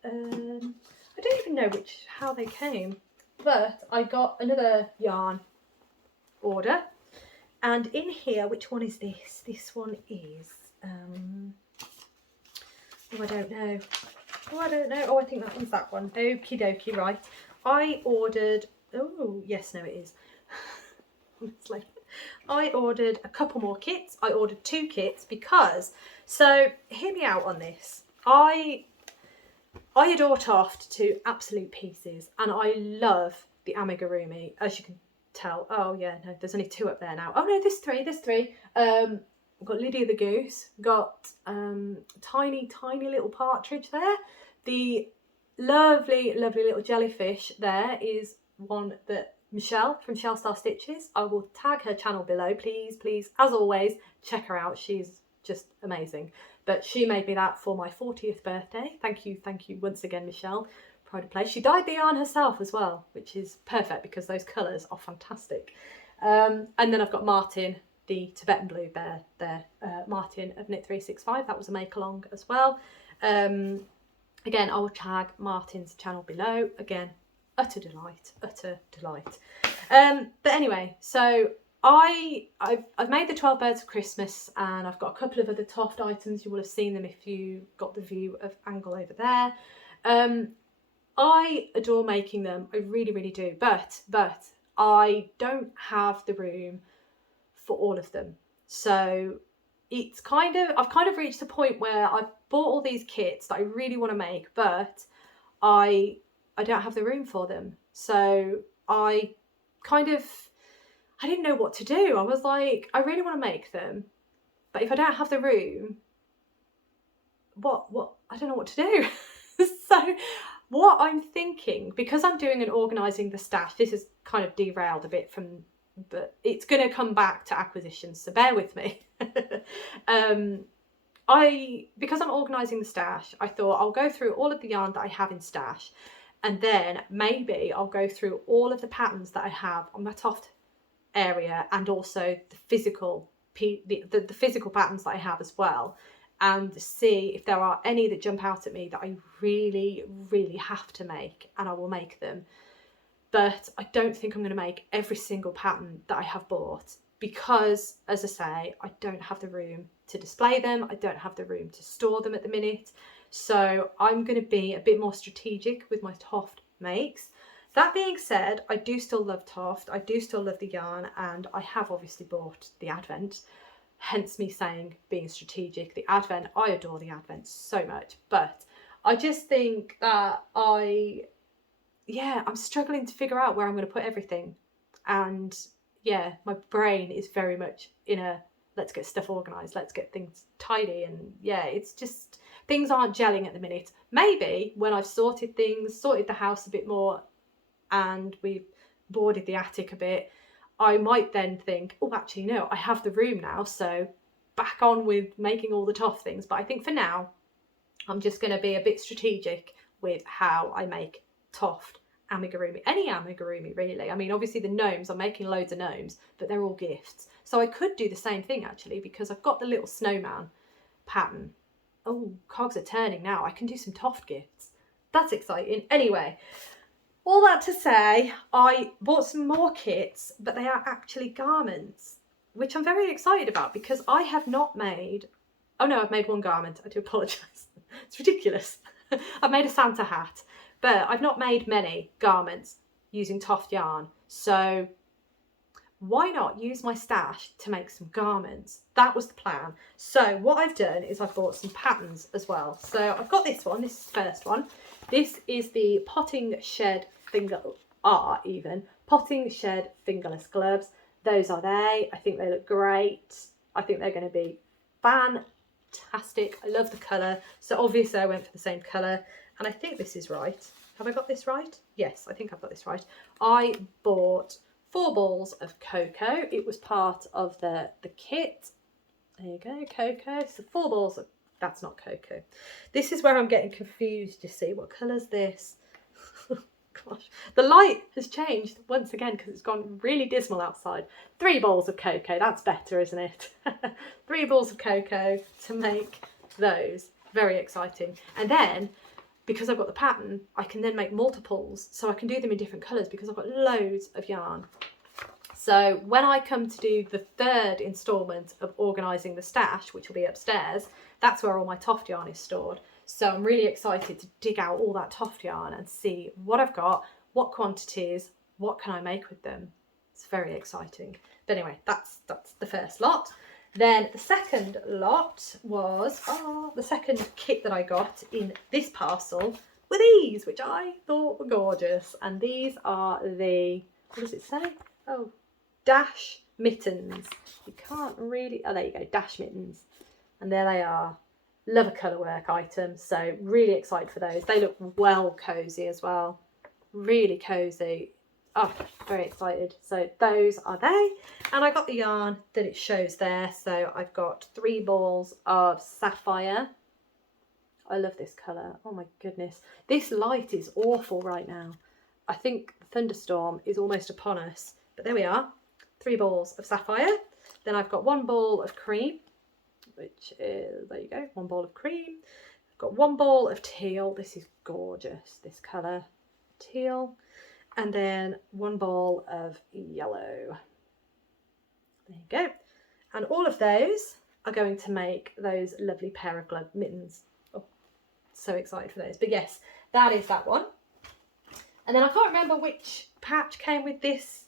I don't even know how they came, but I got another yarn order. And in here, which one is this? This one is, oh, I don't know. Oh, I don't know. Oh, I think that one's that one. Okie dokie, right. I ordered... Oh, yes, no, it is. Honestly. I ordered a couple more kits. I ordered 2 kits because... So, hear me out on this. I adore Toft to absolute pieces, and I love the amigurumi, as you can tell. Oh, yeah, no, there's only 2 up there now. Oh, no, there's 3, there's 3. I've got Lydia the Goose, got tiny little partridge there. The lovely little jellyfish there is one that Michelle from Shell Star Stitches. I will tag her channel below, please, as always, check her out. She's just amazing. But she made me that for my 40th birthday. Thank you once again, Michelle. Pride of place. She dyed the yarn herself as well, which is perfect because those colours are fantastic. And then I've got Martyn, the Tibetan Blue Bear there, Martyn of Knit 365. That was a make along as well. Again, I will tag Martyn's channel below. Again, utter delight. But anyway, so I've made the 12 Birds of Christmas, and I've got a couple of other Toft items. You will have seen them if you got the view of angle over there. I adore making them. I really do. But I don't have the room for all of them. So it's I've kind of reached the point where I've bought all these kits that I really want to make, but I don't have the room for them. So I didn't know what to do. I was like, I really want to make them, but if I don't have the room, what I don't know what to do. So what I'm thinking, because I'm doing an organising the stash, this is kind of derailed a bit from, but it's going to come back to acquisitions, so bear with me. Because I'm organising the stash, I thought I'll go through all of the yarn that I have in stash, and then maybe I'll go through all of the patterns that I have on my Toft area, and also the physical patterns that I have as well, and see if there are any that jump out at me that I really have to make, and I will make them. But I don't think I'm going to make every single pattern that I have bought, because, as I say, I don't have the room to display them. I don't have the room to store them at the minute. So I'm going to be a bit more strategic with my Toft makes. That being said, I do still love Toft. I do still love the yarn, and I have obviously bought the Advent. Hence me saying being strategic. The Advent, I adore the Advent so much. But I just think that I'm struggling to figure out where I'm going to put everything. And yeah, my brain is very much in a let's get stuff organised, let's get things tidy. And yeah, it's just, things aren't gelling at the minute. Maybe when I've sorted the house a bit more, and we've boarded the attic a bit, I might then think, oh, actually, no, I have the room now, so back on with making all the Toft things. But I think for now, I'm just going to be a bit strategic with how I make Toft amigurumi. Any amigurumi, really. I mean, obviously the gnomes, I'm making loads of gnomes, but they're all gifts. So I could do the same thing, actually, because I've got the little snowman pattern. Oh, cogs are turning now. I can do some Toft gifts. That's exciting. Anyway, all that to say, I bought some more kits, but they are actually garments, which I'm very excited about, because I have not made... Oh no, I've made one garment. I do apologise. It's ridiculous. I've made a Santa hat, but I've not made many garments using Toft yarn. So why not use my stash to make some garments? That was the plan. So what I've done is I've bought some patterns as well. So I've got this one. This is the first one. This is the Potting Shed Potting Shed fingerless gloves. Those are they. I think they look great. I think they're going to be fantastic. I love the colour. So obviously I went for the same colour, and I think this is right. Have I got this right? Yes, I think I've got this right. I bought 4 balls of cocoa. It was part of the kit. There you go, cocoa. So 4 balls of... That's not cocoa. This is where I'm getting confused, you see. What colour's this? Gosh, the light has changed once again because it's gone really dismal outside. 3 balls of cocoa, that's better, isn't it? 3 balls of cocoa to make those. Very exciting. And then, because I've got the pattern, I can then make multiples, so I can do them in different colours because I've got loads of yarn. So when I come to do the 3rd instalment of organising the stash, which will be upstairs, that's where all my Toft yarn is stored. So I'm really excited to dig out all that Toft yarn and see what I've got, what quantities, what can I make with them. It's very exciting. But anyway, that's the first lot. Then the second lot was, the second kit that I got in this parcel were these, which I thought were gorgeous. And these are the, what does it say? Oh, dash mittens. You can't really, oh, there you go, dash mittens. And there they are. Love a colour work item, so really excited for those. They look well cosy as well. Really cosy. Oh, very excited. So those are they. And I got the yarn that it shows there. So I've got 3 balls of sapphire. I love this colour. Oh my goodness. This light is awful right now. I think the thunderstorm is almost upon us. But there we are. 3 balls of sapphire. Then I've got 1 ball of cream, which is, there you go, 1 ball of cream. I've got 1 ball of teal. This is gorgeous, this colour. Teal. And then 1 ball of yellow. There you go. And all of those are going to make those lovely pair of glove mittens. Oh, so excited for those. But yes, that is that one. And then I can't remember which patch came with this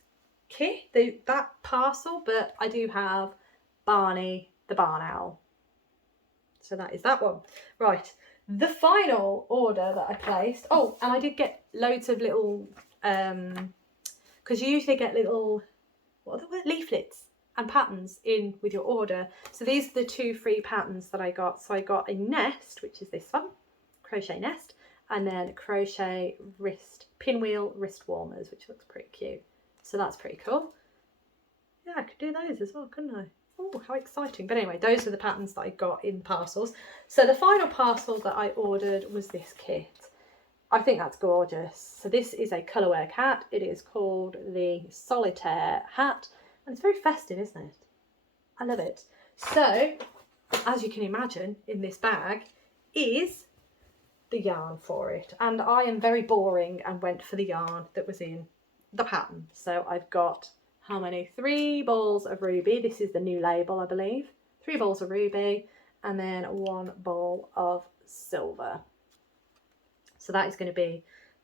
kit, that parcel, but I do have Barney the Barn Owl. So that is that one. Right, the final order that I placed. Oh, and I did get loads of little, because you usually get little, what are the word, leaflets and patterns in with your order. So these are the 2 free patterns that I got. So I got a nest, which is this one, crochet nest, and then crochet pinwheel wrist warmers, which looks pretty cute. So that's pretty cool. Yeah, I could do those as well, couldn't I? Oh, how exciting. But anyway, those are the patterns that I got in parcels. So the final parcel that I ordered was this kit. I think that's gorgeous. So this is a colourwork hat. It is called the Solitaire hat. And it's very festive, isn't it? I love it. So, as you can imagine, in this bag is the yarn for it. And I am very boring and went for the yarn that was in the pattern. So I've got, how many? 3 balls of ruby. This is the new label, I believe. 3 balls of ruby and then 1 ball of silver. So that is going to be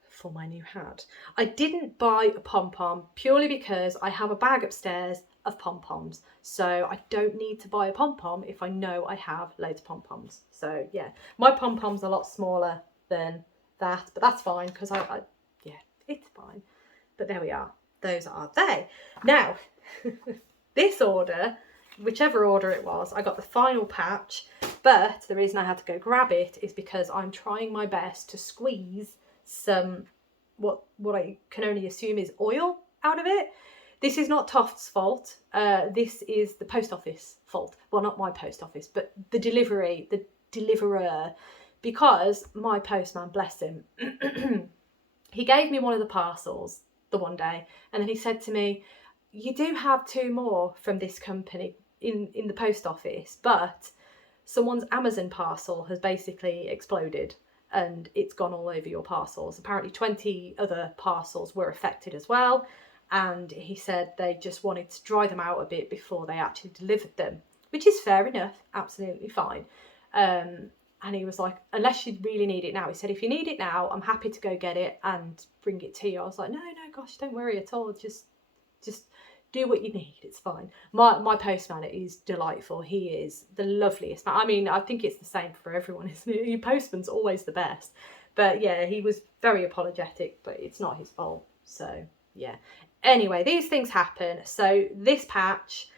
for my new hat. I didn't buy a pom-pom purely because I have a bag upstairs of pom-poms. So I don't need to buy a pom-pom if I know I have loads of pom-poms. So yeah, my pom-pom's a lot smaller than that, but that's fine because yeah, it's fine. But there we are. Those are they. Now, this order, whichever order it was, I got the final patch, but the reason I had to go grab it is because I'm trying my best to squeeze some, what I can only assume is oil out of it. This is not Toft's fault. This is the post office fault. Well, not my post office, but the deliverer, because my postman, bless him, he gave me one of the parcels the one day, and then he said to me, you do have 2 more from this company in the post office, but someone's Amazon parcel has basically exploded and it's gone all over your parcels. Apparently 20 other parcels were affected as well, and he said they just wanted to dry them out a bit before they actually delivered them, which is fair enough, absolutely fine. And he was like, unless you really need it now. He said, if you need it now, I'm happy to go get it and bring it to you. I was like, no, gosh, don't worry at all. Just do what you need. It's fine. My postman is delightful. He is the loveliest man. I mean, I think it's the same for everyone, isn't it? Your postman's always the best. But yeah, he was very apologetic, but it's not his fault. So yeah. Anyway, these things happen. So this patch,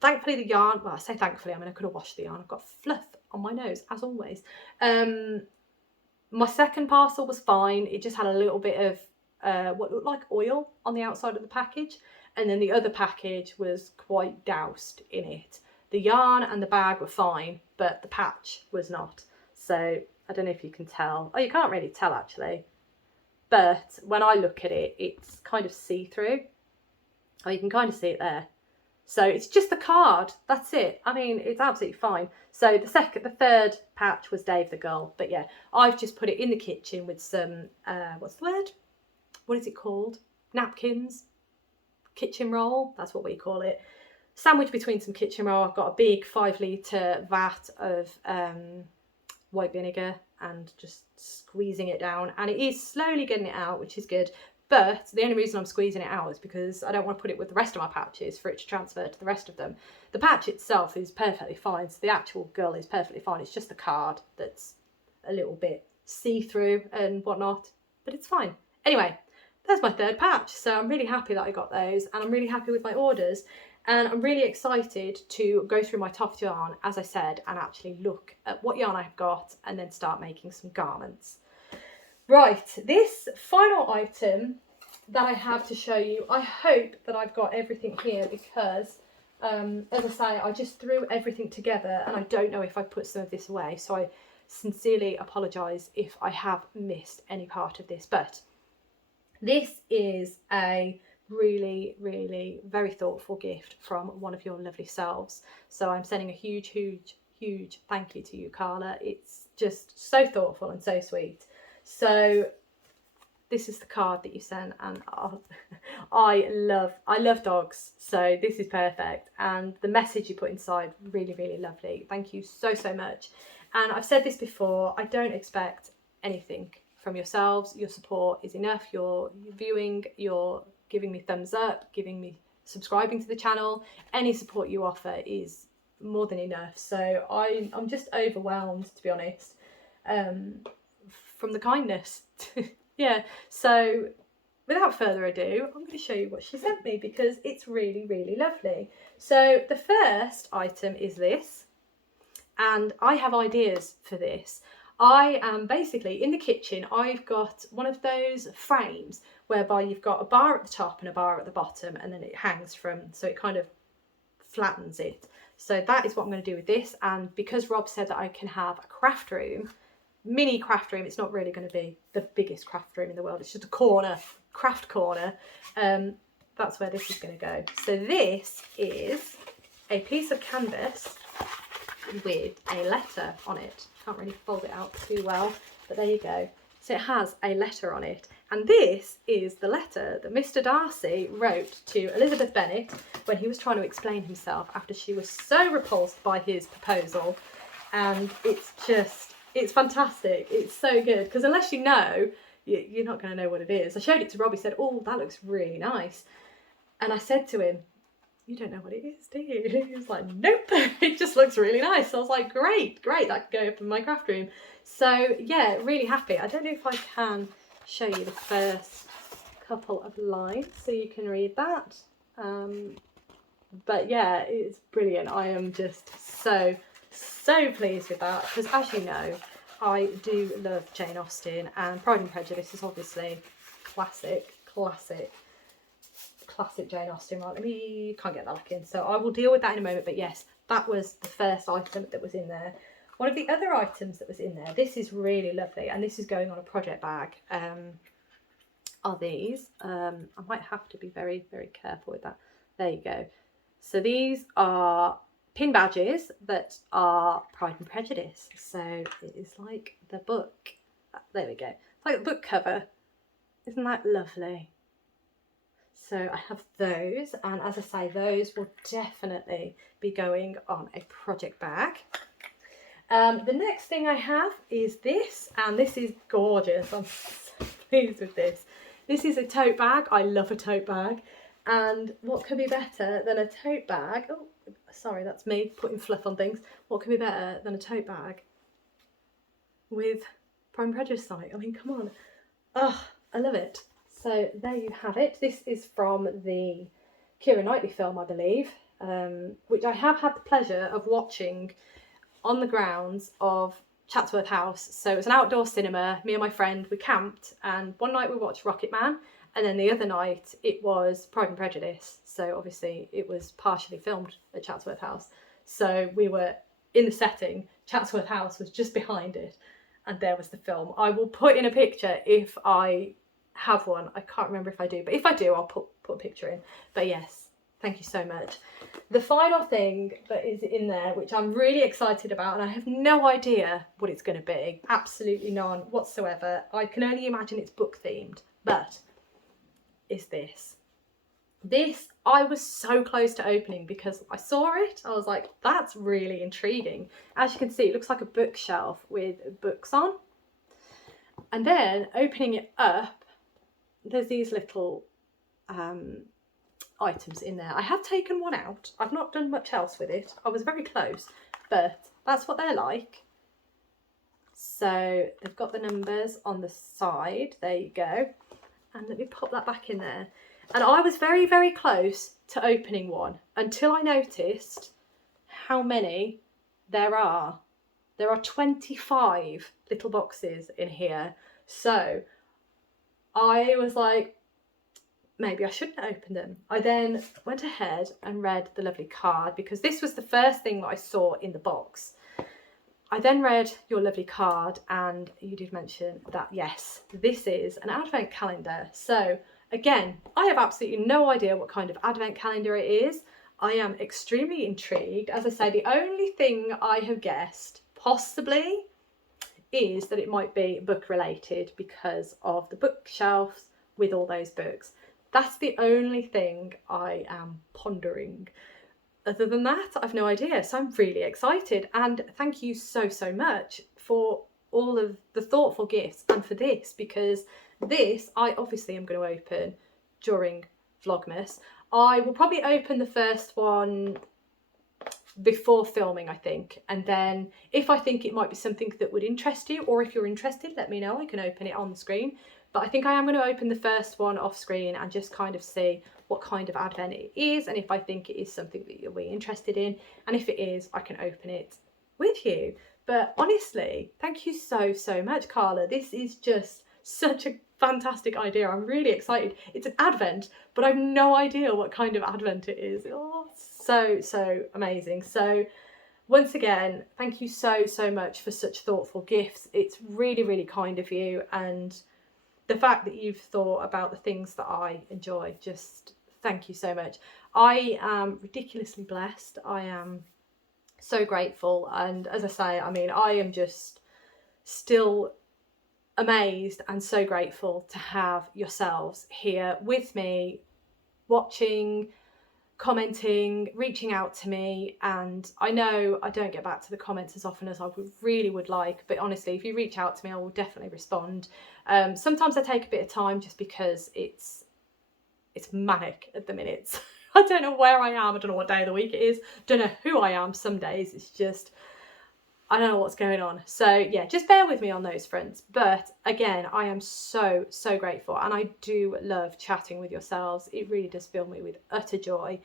thankfully the yarn, well, I say thankfully, I mean, I could have washed the yarn. I've got fluff on my nose, as always. My second parcel was fine. It just had a little bit of what looked like oil on the outside of the package. And then the other package was quite doused in it. The yarn and the bag were fine, but the patch was not. So I don't know if you can tell. Oh, you can't really tell actually. But when I look at it, it's kind of see-through. Oh, you can kind of see it there. So it's just the card. That's it. I mean, it's absolutely fine. So the third patch was Dave the Gull. But yeah, I've just put it in the kitchen with some, what's the word? What is it called? Napkins. Kitchen roll. That's what we call it. Sandwiched between some kitchen roll. I've got a big 5 litre vat of white vinegar and just squeezing it down, and it is slowly getting it out, which is good. But the only reason I'm squeezing it out is because I don't want to put it with the rest of my patches for it to transfer to the rest of them. The patch itself is perfectly fine, so the actual gull is perfectly fine. It's just the card that's a little bit see-through and whatnot, but it's fine. Anyway, there's my third patch, so I'm really happy that I got those, and I'm really happy with my orders, and I'm really excited to go through my top yarn, as I said, and actually look at what yarn I've got and then start making some garments. Right, this final item that I have to show you, I hope that I've got everything here because, as I say, I just threw everything together and I don't know if I put some of this away, so I sincerely apologise if I have missed any part of this. But this is a really, really very thoughtful gift from one of your lovely selves. So I'm sending a huge, huge, huge thank you to you, Carla. It's just so thoughtful and so sweet. So this is the card that you sent, and I love dogs, so this is perfect, and the message you put inside, really, really lovely. Thank you so, so much. And I've said this before, I don't expect anything from yourselves. Your support is enough. You're viewing, you're giving me thumbs up, subscribing to the channel. Any support you offer is more than enough. So I'm just overwhelmed, to be honest, from the kindness. Yeah, so without further ado, I'm going to show you what she sent me because it's really, really lovely. So the first item is this, and I have ideas for this. I am basically in the kitchen. I've got one of those frames whereby you've got a bar at the top and a bar at the bottom, and then it hangs from, so it kind of flattens it. So that is what I'm going to do with this. And because Rob said that I can have a craft room, mini craft room, it's not really going to be the biggest craft room in the world, it's just a corner, craft corner, that's where this is going to go. So this is a piece of canvas with a letter on it. Can't really fold it out too well, but there you go. So it has a letter on it, and this is the letter that Mr. Darcy wrote to Elizabeth Bennet when he was trying to explain himself after she was so repulsed by his proposal. And it's fantastic. It's so good, because unless you know, you're not going to know what it is. I showed it to Rob. He said, oh, that looks really nice. And I said to him, you don't know what it is, do you? He was like, nope, it just looks really nice. So I was like, great, that can go up in my craft room. So yeah, really happy. I don't know if I can show you the first couple of lines so you can read that. But yeah, it's brilliant. I am just so pleased with that, because as you know, I do love Jane Austen, and Pride and Prejudice is obviously classic Jane Austen. Right, can't get that back in, so I will deal with that in a moment. But yes, that was the first item that was in there. One of the other items that was in there, this is really lovely, and this is going on a project bag, are these. I might have to be very, very careful with that. There you go. So these are pin badges that are Pride and Prejudice. So it is like the book. There we go. It's like the book cover. Isn't that lovely? So I have those, and as I say, those will definitely be going on a project bag. The next thing I have is this, and this is gorgeous. I'm so pleased with this. This is a tote bag. I love a tote bag, and what could be better than a tote bag? Oh, sorry, that's me putting fluff on things. What could be better than a tote bag with Pride and Prejudice on it? I mean, come on. Oh, I love it. So there you have it. This is from the Keira Knightley film, I believe, which I have had the pleasure of watching on the grounds of Chatsworth House. So it was an outdoor cinema. Me and my friend, we camped, and one night we watched Rocket Man, and then the other night it was Pride and Prejudice. So obviously it was partially filmed at Chatsworth House. So we were in the setting. Chatsworth House was just behind it, and there was the film. I will put in a picture if I have one. I can't remember if I do, but if I do, I'll put a picture in. But yes, thank you so much. The final thing that is in there, which I'm really excited about, and I have no idea what it's going to be, absolutely none whatsoever. I can only imagine it's book themed, but is this. This I was so close to opening because I saw it. I was like, that's really intriguing. As you can see, it looks like a bookshelf with books on. And then opening it up, there's these little items in there. I have taken one out. I've not done much else with it. I was very close, but that's what they're like. So they've got the numbers on the side. There you go. And let me pop that back in there. And I was very, very close to opening one until I noticed how many there are. There are 25 little boxes in here. So I was like, maybe I shouldn't open them. I then went ahead and read the lovely card, because this was the first thing that I saw in the box. I then read your lovely card, and you did mention that, yes, this is an advent calendar. So again, I have absolutely no idea what kind of advent calendar it is. I am extremely intrigued. As I say, the only thing I have guessed, possibly, is that it might be book related because of the bookshelves with all those books. That's the only thing I am pondering. Other than that, I've no idea. So I'm really excited, and thank you so much for all of the thoughtful gifts and for this, because this I obviously am going to open during Vlogmas. I will probably open the first one before filming, I think, and then if I think it might be something that would interest you, or if you're interested, let me know. I can open it on the screen. But I think I am going to open the first one off screen and just kind of see what kind of advent it is, and if I think it is something that you'll be interested in, and if it is, I can open it with you. But honestly, thank you so much, Carla. This is just such a fantastic idea. I'm really excited. It's an advent, but I've no idea what kind of advent it is. Oh, so amazing. So once again, thank you so much for such thoughtful gifts. It's really kind of you, and the fact that you've thought about the things that I enjoy, just thank you so much. I am ridiculously blessed. I am so grateful. And as I say, I mean, I am just still amazed and so grateful to have yourselves here with me, watching, commenting, reaching out to me. And I know I don't get back to the comments as often as I really would like, but honestly, if you reach out to me, I will definitely respond. Sometimes I take a bit of time just because it's manic at the minute. I don't know where I am. I don't know what day of the week it is. Don't know who I am. Some days it's just, I don't know what's going on. So yeah, just bear with me on those fronts. But again, I am so grateful, and I do love chatting with yourselves. It really does fill me with utter joy.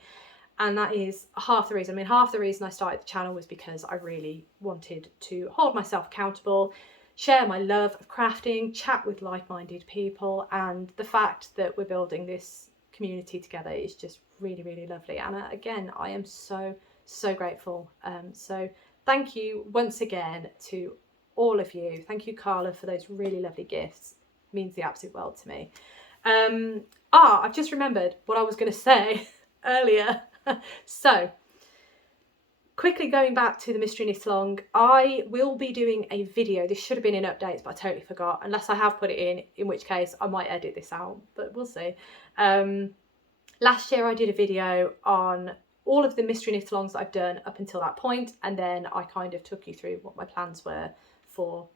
And that is half the reason. I mean, half the reason I started the channel was because I really wanted to hold myself accountable, share my love of crafting, chat with like-minded people, and the fact that we're building this community together is just really lovely. And again, I am so grateful. So thank you once again to all of you. Thank you, Carla, for those really lovely gifts. It means the absolute world to me. I've just remembered what I was going to say earlier. So quickly going back to the mystery knit along, I will be doing a video. This should have been in updates, but I totally forgot, unless I have put it in which case I might edit this out, but we'll see. Last year I did a video on all of the mystery knit alongs that I've done up until that point, and then I kind of took you through what my plans were for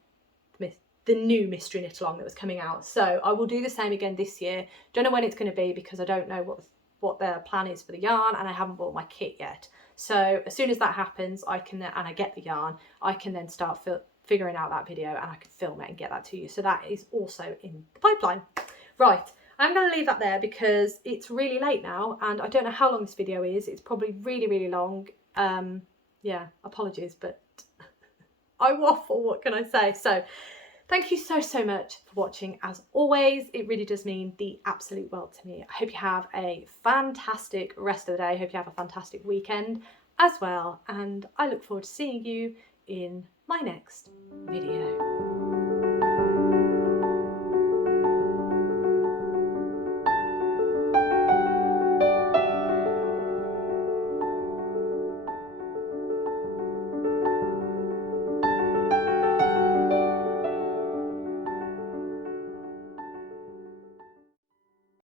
the new mystery knit along that was coming out. So I will do the same again this year. Don't know when it's going to be, because I don't know what their plan is for the yarn, and I haven't bought my kit yet. So as soon as that happens, I can, and I get the yarn, I can then start figuring out that video, and I can film it and get that to you. So that is also in the pipeline. Right, I'm going to leave that there because it's really late now, and I don't know how long this video is. It's probably really long. Yeah, apologies, but I waffle, what can I say? So thank you so much for watching. As always, it really does mean the absolute world to me. I hope you have a fantastic rest of the day. I hope you have a fantastic weekend as well. And I look forward to seeing you in my next video.